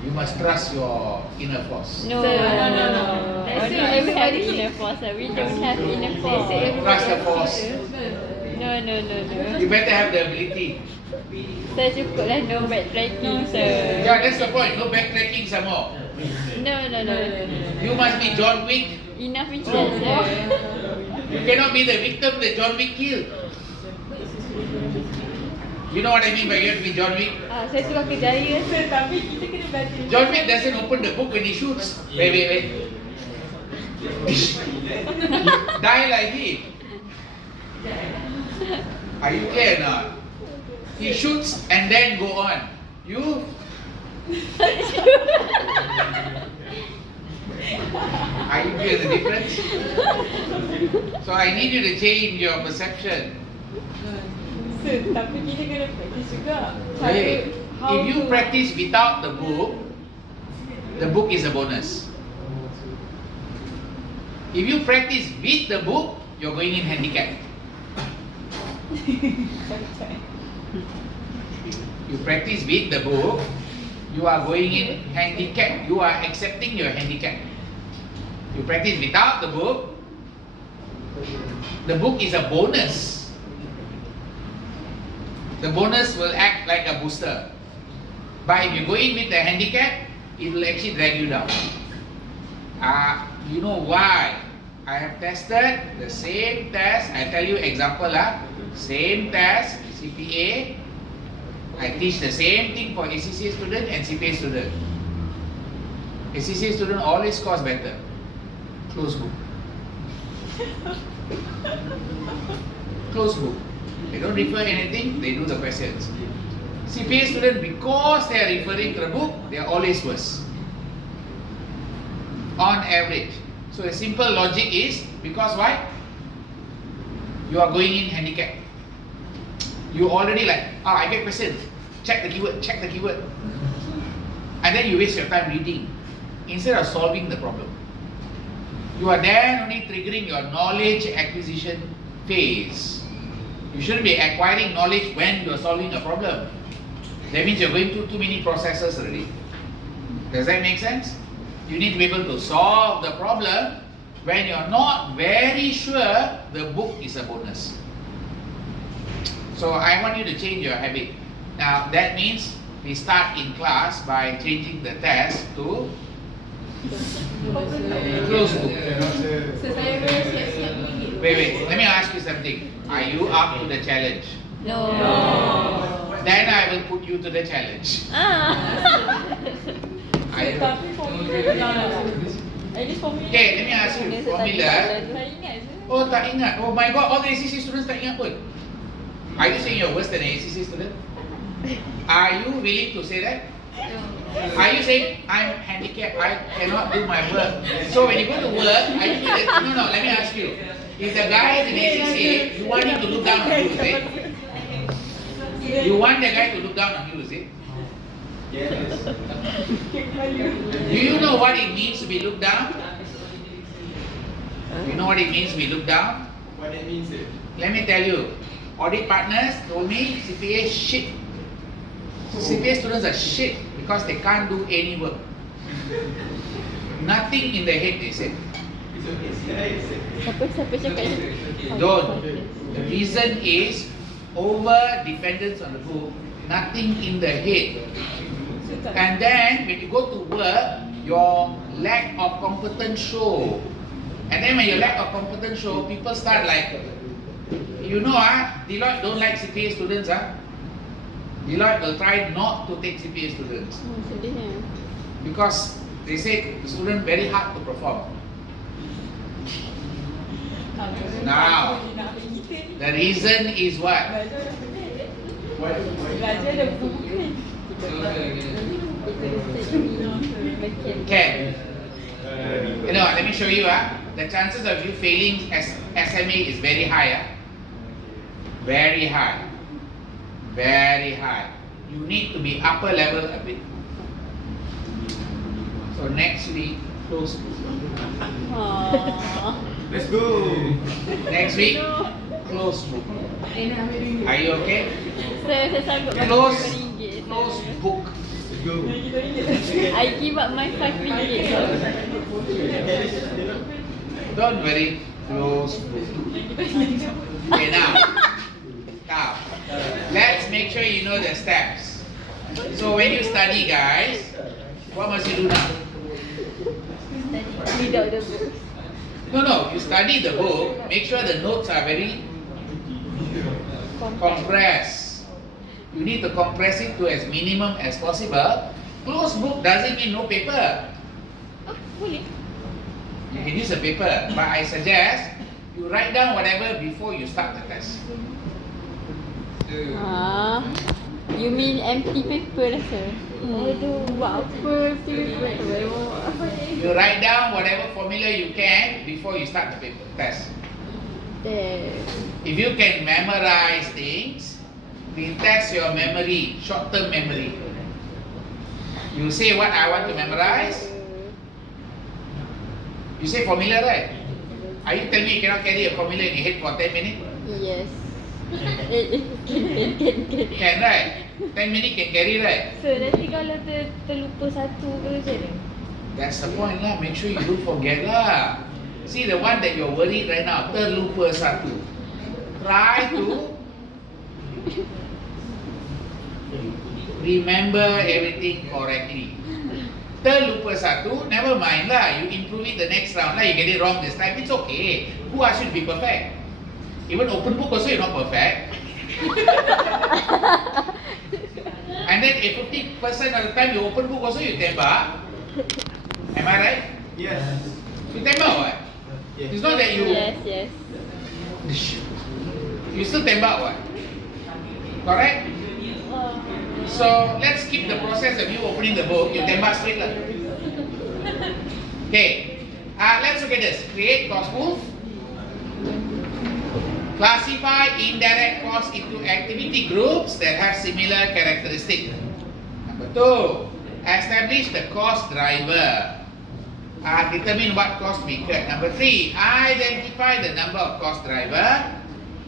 You must trust your inner force. No. Only you have inner force. We don't have inner force. Trust the force. No. You better have the ability. Sir, cukup lah no backtracking, sir. Yeah, that's the point. No backtracking some more. No. You must be John Wick. Enough is that, sir. You cannot be the victim that John Wick killed. You know what I mean by you have to be John Wick? Saya suka kerjaya sir, tapi kita kena baca. John Wick doesn't open the book when he shoots. Wait. Die like he. Are you clear or not? He shoots and then go on. You? Are you clear the difference? So I need you to change your perception. Sir, tapi kita kena practice juga. Hey, if you practice without the book is a bonus. If you practice with the book, you're going in handicap. You practice with the book, you are going in handicap. You are accepting your handicap. You practice without the book is a bonus. The bonus will act like a booster. But if you go in with the handicap, it will actually drag you down. You know why? I have tested the same test. I tell you example same test, CPA. I teach the same thing for ACCA student and CPA student. ACCA student always scores better. Close book. Close book. They don't refer anything, they do the questions. CPA student, because they are referring to the book, they are always worse. On average. So the simple logic is, because why? You are going in handicap. You already I get questions. Check the keyword. And then you waste your time reading instead of solving the problem. You are then only triggering your knowledge acquisition phase. You shouldn't be acquiring knowledge when you are solving a problem. That means you're going through too many processes already. Does that make sense? You need to be able to solve the problem When you're not very sure, the book is a bonus. So I want you to change your habit. Now that means we start in class by changing the test to close book. So saya siap-siap gigit. Wait, let me ask you something. Are you up to the challenge? No. Then I will put you to the challenge. Tapi formula lah. At least formula. Okay, let me ask you. Formula. Tak ingat je. Oh, tak ingat. Oh my god, all the ACC students tak ingat pun. Are you saying you're worse than an ACC student? Are you willing to say that? Are you saying I'm handicapped, I cannot do my work? So when you go to work, are you feeling, no, let me ask you. If the guy is in ACC, you want him to look down on you, is it? You want the guy to look down on you, is it? Yes. Do you know what it means to be looked down? You know what it means to be looked down? What it means is? Let me tell you. Audit partners told me CPA shit. CPA students are shit because they can't do any work. Nothing in the head, they said. It's okay. Siapa cakap ni? Don't. The reason is over dependence on the book, nothing in the head. And then when you go to work, your lack of competence show. And then when your lack of competence show, people start like, you know, Deloitte don't like CPA students. Deloitte will try not to take CPA students Sedihnya. because they say the student very hard to perform. Now, the reason is what? Belajar dah bukan. Can. You know, let me show you. The chances of you failing SMA is very high. Very high. Very high. You need to be upper level a bit. So next week, close book. Let's go. Next week, close book. Are you okay? Saya sanggup bagi Close, RM5. close book. Let's go. I give up my RM5. Don't worry, close book. Okay, now, let's make sure you know the steps. So when you study, guys, what must you do now? Without the book. No, you study the book, make sure the notes are very compressed. You need to compress it to as minimum as possible. Close book doesn't mean no paper. Oh, boleh. You can use a paper, but I suggest you write down whatever before you start the test. You mean empty paper lah, sir? Aduh, buat apa empty paper? You write down whatever formula you can before you start the paper test. If you can memorize things, we test your memory, short-term memory. You say what I want to memorize. You say formula, right? Are you telling me you cannot carry a formula in your head for 10 minutes? Yes. Can. Can, right? 10 minutes can carry, right? So nanti kalau terlupa satu ke macam mana? That's the point lah. Make sure you don't forget lah. See the one that you're worried right now, terlupa satu. Try to remember everything correctly. Terlupa satu, never mind lah. You improve it the next round lah. You get it wrong this time, it's okay. Who asked you to be perfect? Even open book also you're not perfect. And then 50% of the time you open book also you tembak. Am I right? Yes. You tembak what? Yes. It's not that you Yes. you still tembak what? Correct? So let's keep the process of you opening the book. You tembak straight lah. Okay. Let's look at this. Create cost pool. Classify indirect costs into activity groups that have similar characteristics. Number 2, establish the cost driver. Determine what cost we cut. Number 3, identify the number of cost driver.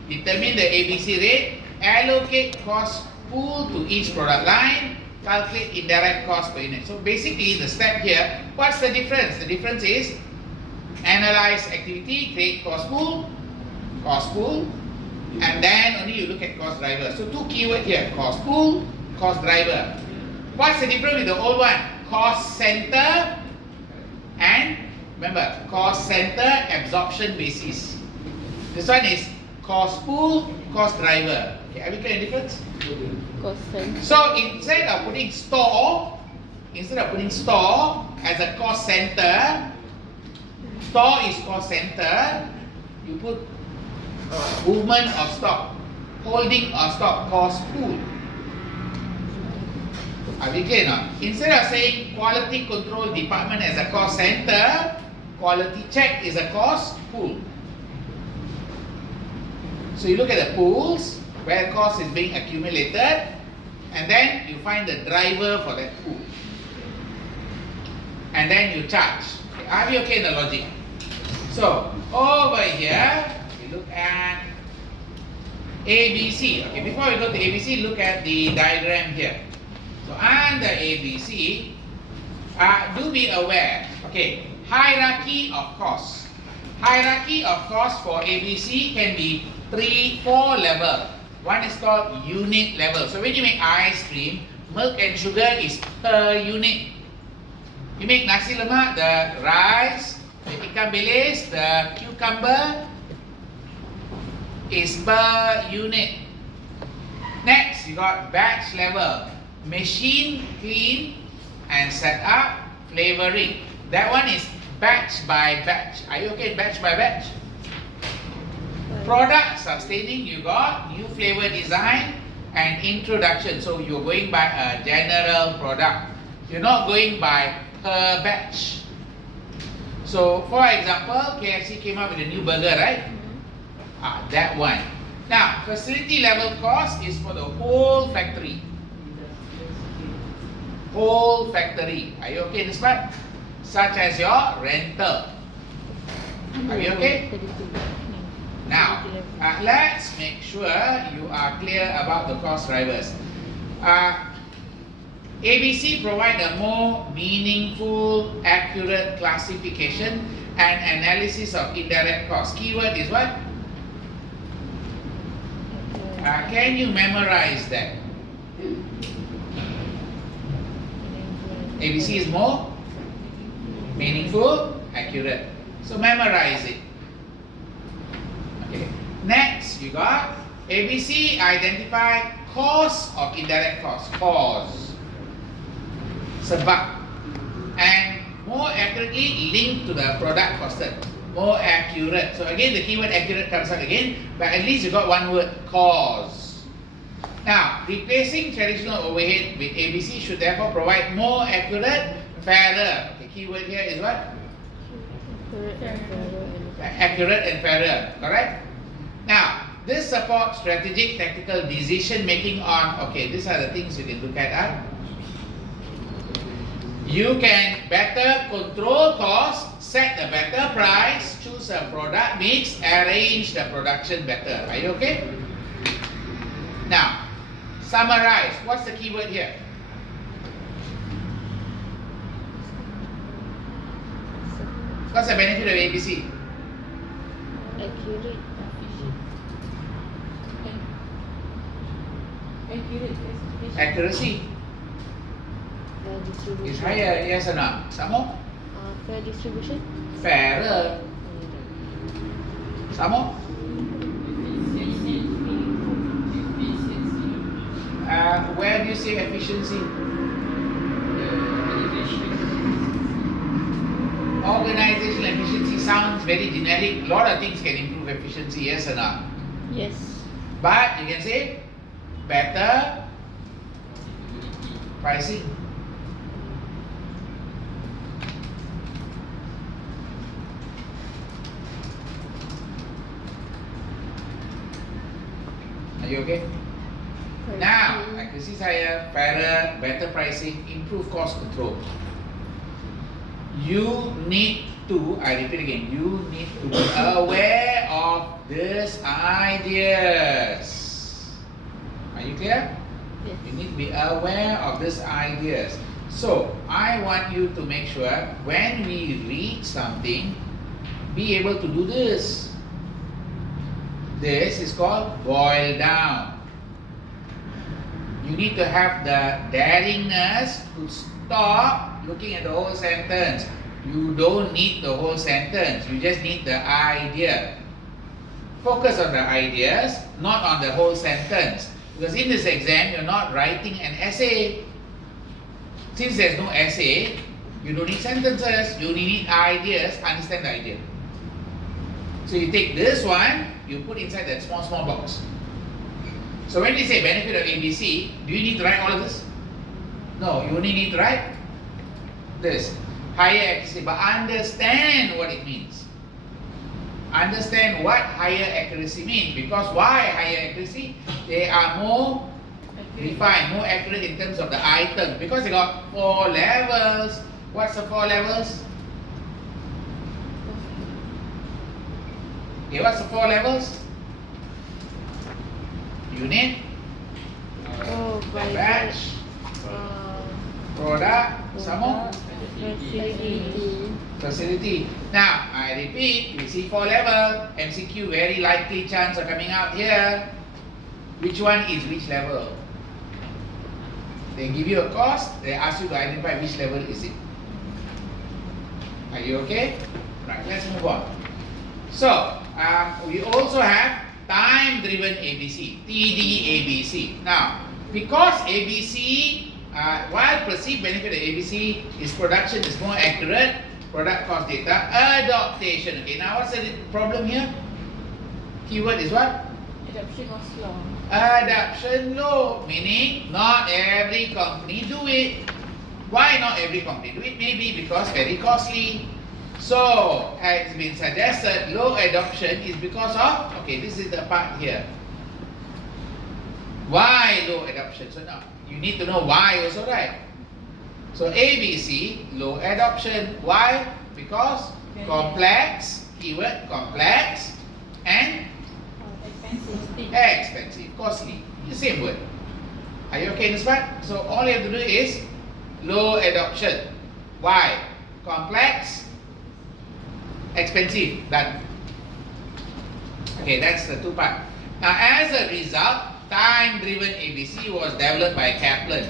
Determine the ABC rate. Allocate cost pool to each product line. Calculate indirect cost per unit. So basically the step here, what's the difference? The difference is analyze activity, create cost pool, and then only you look at cost driver. So two keywords here, cost pool, cost driver. What's the difference with the old one? Cost center and remember, cost center absorption basis. This one is cost pool, cost driver. Okay, are we clear the difference? Cost center. So instead of putting store as a cost center, store is cost center, you put movement of stock, holding of stock, cost pool. Are we clear now? Instead of saying quality control department as a cost center, quality check is a cost pool. So you look at the pools where cost is being accumulated, and then you find the driver for that pool, and then you charge. Okay, are we okay in the logic? So over here we look at ABC. Okay, before we go to ABC, look at the diagram here. So under ABC, do be aware. Okay, hierarchy of cost. Hierarchy of cost for ABC can be 3-4 level. One is called unit level. So when you make ice cream, milk and sugar is per unit. You make nasi lemak, the rice, the ikan bilis, the cucumber is per unit. Next, you got batch level. Machine clean and set up flavoring. That one is batch by batch. Are you okay batch by batch? Product sustaining, you got new flavor design and introduction. So you're going by a general product. You're not going by per batch. So for example, KFC came up with a new burger, right? That one. Now, facility level cost is for the whole factory. Whole factory. Are you okay in this part? Such as your rental. Are you okay? Now, let's make sure you are clear about the cost drivers. ABC provide a more meaningful, accurate classification and analysis of indirect cost. Keyword is what? Can you memorize that? ABC is more meaningful, accurate. So memorize it. Okay. Next, you got ABC identify cause of indirect cost. Cause. Sebab. And more accurately linked to the product costed. More accurate. So again, the keyword accurate comes out again, but at least you got one word, cause. Now, replacing traditional overhead with ABC should therefore provide more accurate, fairer. The keyword here is what? Accurate and fairer, correct? Now, this supports strategic tactical decision making on, okay, these are the things you can look at. You can better control cost, set a better price, choose a product mix, arrange the production better. Are you okay? Now, summarize. What's the keyword here? What's the benefit of ABC? Accurate. Accuracy Fair distribution. is higher, yes or no? Some more? Fair distribution. Fairer. Some more? Where do you say efficiency? Organizational efficiency sounds very generic. A lot of things can improve efficiency, yes or no? Yes. But you can say better pricing. Are you okay? Now, accuracy saya, fairer, better pricing, improve cost control. You need to, I repeat again, you need to be aware of these ideas. Are you clear? Yes. You need to be aware of these ideas. So, I want you to make sure when we read something, be able to do this. This is called boil down. You need to have the daringness to stop looking at the whole sentence. You don't need the whole sentence. You just need the idea. Focus on the ideas, not on the whole sentence. Because in this exam, you're not writing an essay. Since there's no essay, you don't need sentences. You only need ideas. Understand the idea. So you take this one, you put inside that small box. So when we say benefit of ABC, do you need to write all of this? No, you only need to write this. Higher accuracy, but understand what it means. Understand what higher accuracy means. Because why higher accuracy? They are more refined, more accurate in terms of the item. Because they got 4 levels. What's the 4 levels? Okay, what's the 4 levels? Unit, batch, product, some more? Facility. Now, I repeat, we see 4 level. MCQ, very likely chance of coming out here. Which one is which level? They give you a cost, they ask you to identify which level is it. Are you okay? Right, let's move on. So, we also have time-driven ABC, TD-ABC. Now, because ABC, while perceived benefit of ABC is production is more accurate, product cost data, adaptation. Okay, now what's the problem here? Keyword is what? Adoption was slow. Adoption low, meaning not every company do it. Why not every company do it? Maybe because very costly. So, has been suggested, low adoption is because of, okay, this is the part here. Why low adoption? So now, you need to know why also, right? So, ABC, low adoption. Why? Because complex, keyword complex, and expensive, costly. The same word. Are you okay in this part? So, all you have to do is low adoption. Why? Complex, expensive. Done. Okay, that's the 2 part. Now, as a result, time-driven ABC was developed by Kaplan.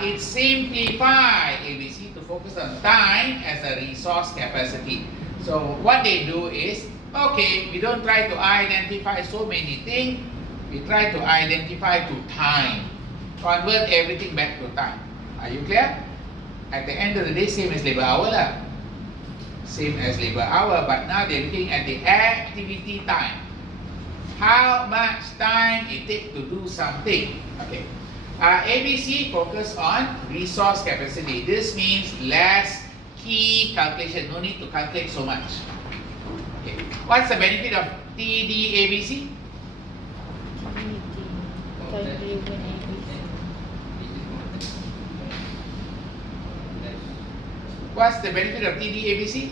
It simplified ABC to focus on time as a resource capacity. So, what they do is, okay, we don't try to identify so many things. We try to identify to time. Convert everything back to time. Are you clear? At the end of the day, same as labor hour lah. Same as labor hour, but now they're looking at the activity time. How much time it takes to do something. Okay. ABC focus on resource capacity. This means less key calculation. No need to calculate so much. Okay. What's the benefit of TD-ABC? What's the benefit of TD-ABC?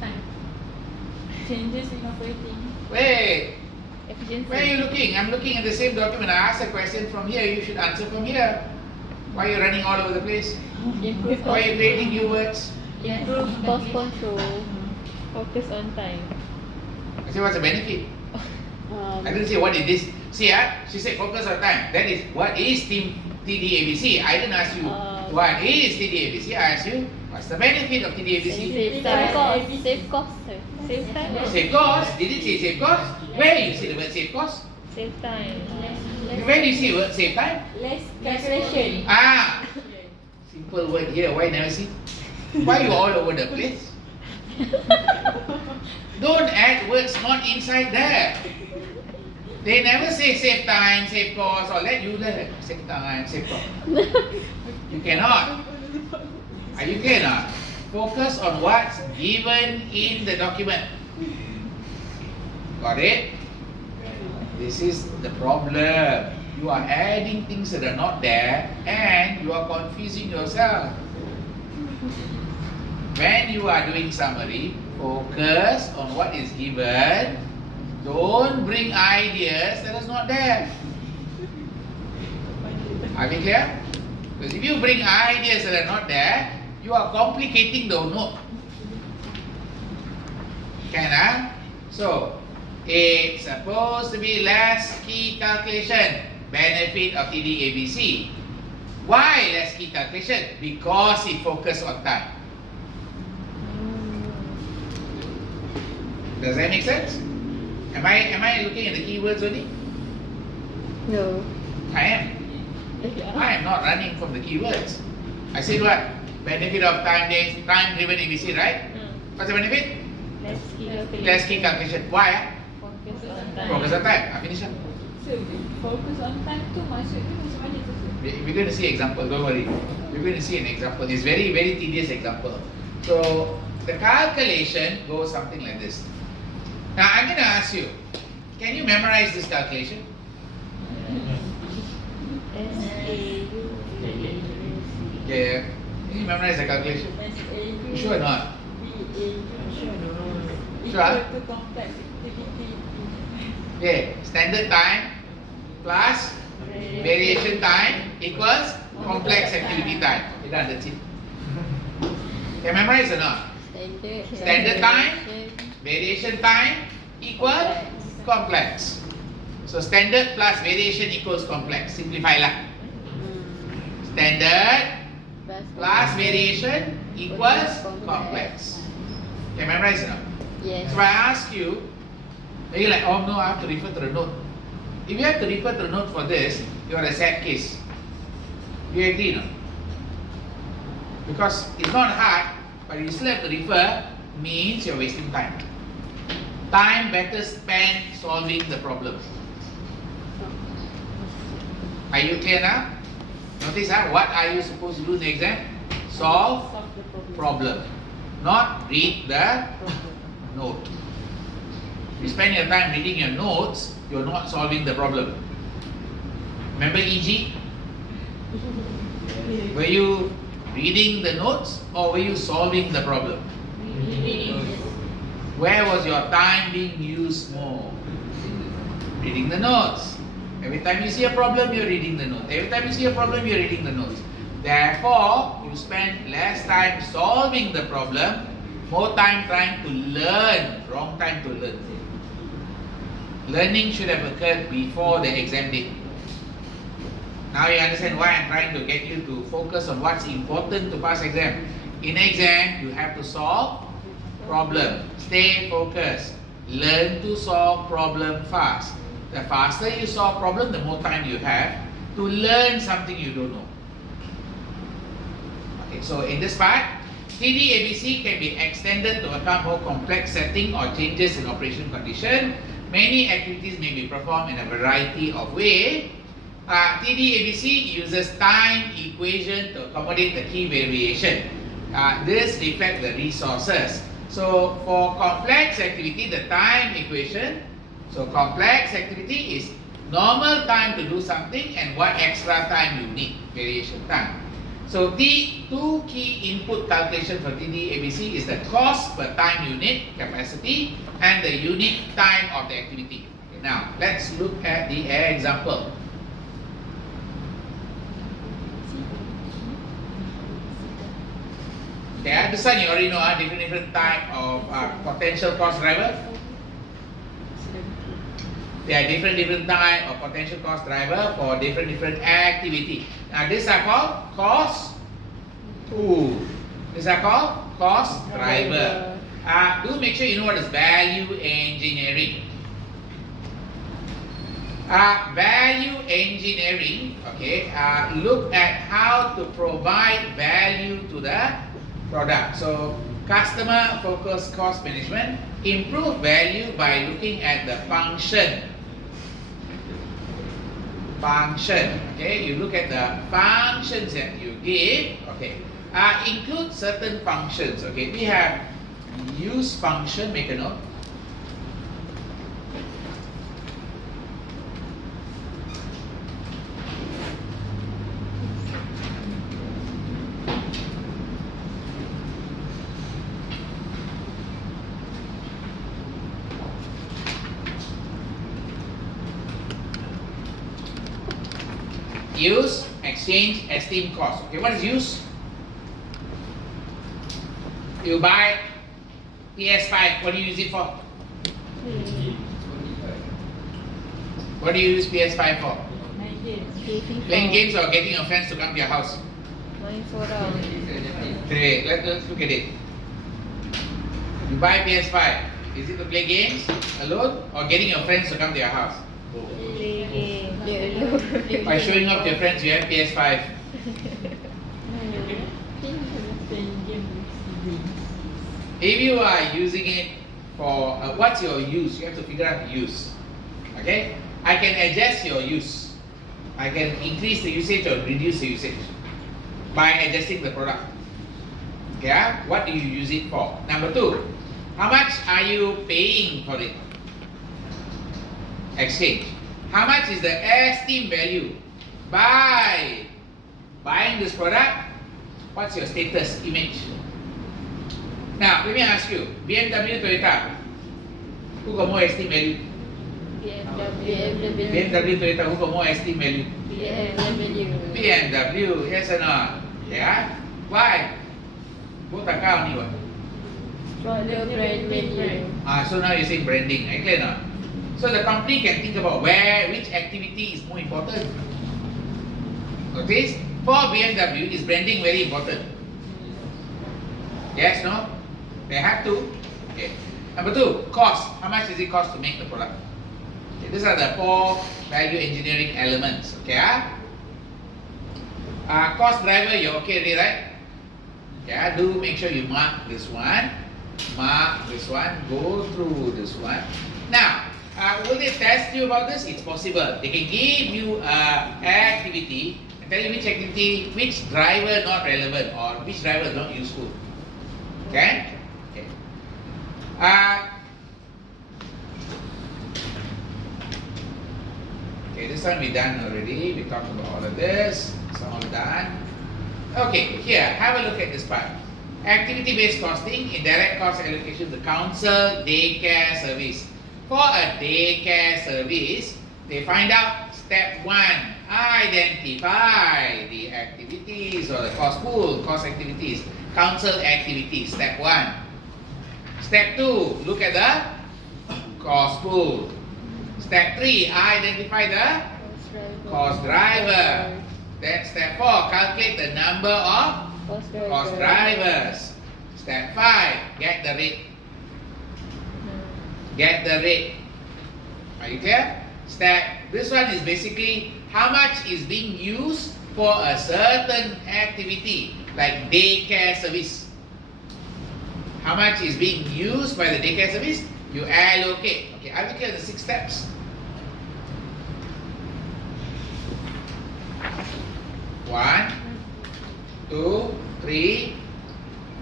Time. Changes in operating. Wait, Efficiency. where are you looking? I'm looking at the same document. I asked a question from here. You should answer from here. Why are you running all over the place? Improve Why are you creating new words? Improve cost control. Focus on time. I said, what's the benefit? I didn't say what is this. See, she said focus on time. That is, what is TD-ABC? I didn't ask you what is TD-ABC. I asked you, what's the benefit of TD-ABC? Save time. Save cost. Save time. Save cost. Did it say save cost? Where you see the word save cost? Save time. Where do you see the word save time? Less calculation. Simple word here. Why never see? Why you all over the place? Don't add words not inside there. They never say save time, save cost, or let you learn save time, save cost. You cannot. Are you clear now? Focus on what's given in the document. Got it? This is the problem. You are adding things that are not there and you are confusing yourself. When you are doing summary, focus on what is given. Don't bring ideas that is not there. Are we clear? Because if you bring ideas that are not there, you are complicating the note. Can So, it's supposed to be less key calculation, benefit of TD ABC. Why less key calculation? Because it focuses on time. Does that make sense? Am I looking at the keywords only? No. I am. I am not running from the keywords. I said what? Benefit of time-driven ABC, right? What's the benefit? Less key calculation. Why? Focus on time. Focus on time. Finish up. So, focus on time tu maksudnya macam mana tu? We're going to see example. Don't worry. We're going to see an example. It's very, very tedious example. So the calculation goes something like this. Now I'm going to ask you, can you memorize this calculation? Yeah. Can you memorize the calculation? You sure or not? Sure? Equal to complex activity. Yeah. Standard time plus variation time equals complex activity time. Okay, done. That's it. Can you memorize or not? Standard time, variation time equals complex. So standard plus variation equals complex. Simplify lah. Standard plus variation equals complex. Can you memorize or not? Yes. So I ask you, are you like, oh no, I have to refer to the note. If you have to refer to the note for this, you are a sad case. You agree, no? Because it's not hard, but you still have to refer, means you're wasting time. Time better spent solving the problem. Are you clear now? Notice what are you supposed to do in the exam? Solve problem, not read the note. You spend your time reading your notes, you're not solving the problem. Remember EG? Were you reading the notes or were you solving the problem? Where was your time being used more? Reading the notes. Every time you see a problem, you're reading the note. Every time you see a problem, you're reading the notes. Therefore, you spend less time solving the problem, more time trying to learn. Wrong time to learn. Learning should have occurred before the exam date. Now you understand why I'm trying to get you to focus on what's important to pass exam. In exam, you have to solve problem. Stay focused. Learn to solve problem fast. The faster you solve problem, the more time you have to learn something you don't know. Okay, so in this part, TD ABC can be extended to account more complex setting or changes in operation condition. Many activities may be performed in a variety of ways. TD ABC uses time equation to accommodate the key variation. This reflects the resources. So for complex activity, the time equation, so complex activity is normal time to do something and what extra time you need, variation time. So the two key input calculation for TD ABC is the cost per time unit capacity and the unit time of the activity. Okay, now let's look at the example. Okay, this one you already know different type of potential cost driver. There are different type of potential cost driver for different activity. Now these are called cost. These are called cost driver. Do make sure you know what is value engineering. Value engineering. Okay. Look at how to provide value to the product. So customer focused cost management, improve value by looking at the function. Okay, you look at the functions that you give. Okay, include certain functions. Okay, we have use function. Make a note. Use exchange esteem cost. Okay, what is use? You buy PS5, what do you use it for? What do you use PS5 for? Main game. Playing games or getting your friends to come to your house? Main seorang. Okay, let's look at it. You buy PS5. Is it to play games alone or getting your friends to come to your house? Play game. Play alone. By showing off to your friends you have PS5. Playing game. If you are using it for, what's your use? You have to figure out the use. Okay? I can adjust your use. I can increase the usage or reduce the usage by adjusting the product. Okay? What do you use it for? Number 2, how much are you paying for it? Exchange. How much is the esteem value? By buying this product, what's your status image? Now, let me ask you, BMW, Toyota, who got more esteem value? BMW, Toyota, who got more esteem value? BMW, yes or no? Yeah? Why? Both are car only what? The brand value. So now you're saying branding, I clear now? So the company can think about which activity is more important. Notice, for BMW, is branding very important? Yes, no? They have to. Okay. Number 2, cost. How much does it cost to make the product? Okay, these are the 4 value engineering elements. Okay, cost driver, you're okay already, right? Yeah, do make sure you mark this one, go through this one. Now, will they test you about this? It's possible. They can give you an activity and tell you which activity, which driver not relevant or which driver is not useful. Okay? Okay. Okay, this one we done already. We talked about all of this. It's all done. Okay, here, have a look at this part. Activity-based costing, indirect cost allocation, the council daycare service. For a daycare service, they find out step 1, identify the activities or the cost pool, cost activities, council activities, step 1. Step 2, look at the cost pool. Step 3, identify the cost driver. Then step 4, calculate the number of cost drivers. Step 5, get the rate. Get the rate. Are you clear? This one is basically how much is being used for a certain activity, like daycare service. How much is being used by the daycare service? You allocate. Okay, I will clear the 6 steps. 1, 2, 3,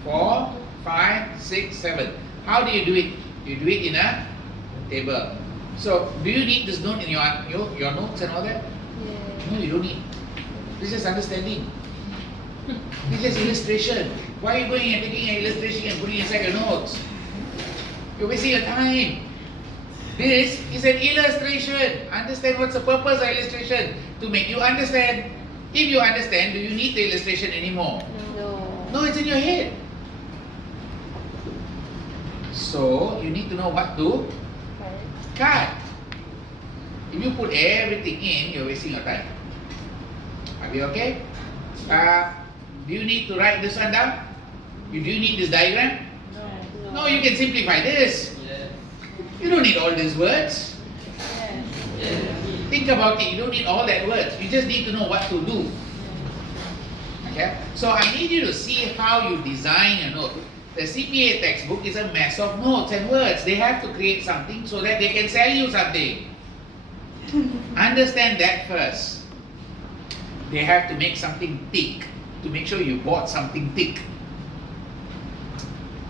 4, 5, 6, 7. How do you do it? You do it in a table. So, do you need this note in your notes and all that? Yeah. No, you don't need. This is understanding. This is illustration. Why are you going and taking an illustration and putting inside your notes? You're wasting your time. This is an illustration. Understand what's the purpose of illustration? To make you understand. If you understand, do you need the illustration anymore? No. No, it's in your head. So, you need to know what to cut. If you put everything in, you're wasting your time. Are we okay? Do you need to write this one down? Do you need this diagram? No, you can simplify this. You don't need all these words. Think about it, you don't need all that words. You just need to know what to do. Okay? So I need you to see how you design a note. The CPA textbook is a mess of notes and words. They have to create something so that they can sell you something. Understand that first. They have to make something thick to make sure you bought something thick.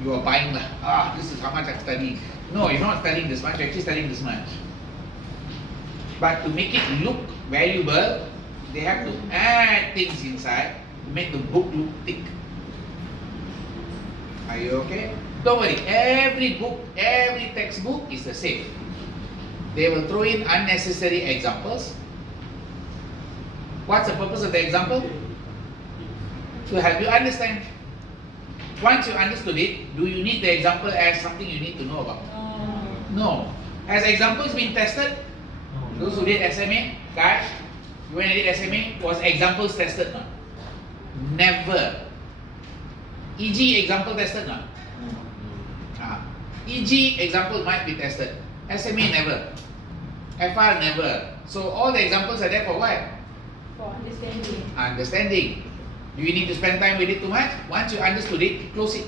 You are buying this is how much I'm studying. No, you're not studying this much, you're actually studying this much. But to make it look valuable, they have to add things inside to make the book look thick. Are you okay? Don't worry, every book, every textbook is the same. They will throw in unnecessary examples. What's the purpose of the example? To help you understand. Once you understood it, do you need the example as something you need to know about? No. Has examples been tested? Those who did SMA, guys, when I did SMA, was examples tested? No? Never. EG example tested? No? EG example might be tested. SMA never. FR never. So all the examples are there for what? For understanding. Understanding. Do you need to spend time with it too much? Once you understood it, close it.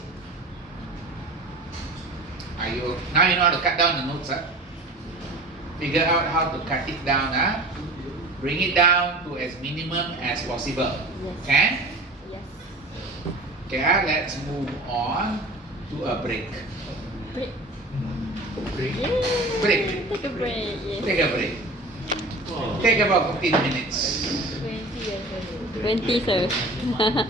Now you know how to cut down the notes, huh? Figure out how to cut it down, huh? Bring it down to as minimum as possible. Yes. Can? Yes. Okay, let's move on to a break. Break. Break. Yay! Break. Take a break. Yes. Take a break. Take about 15 minutes. 20 years. 20 sir.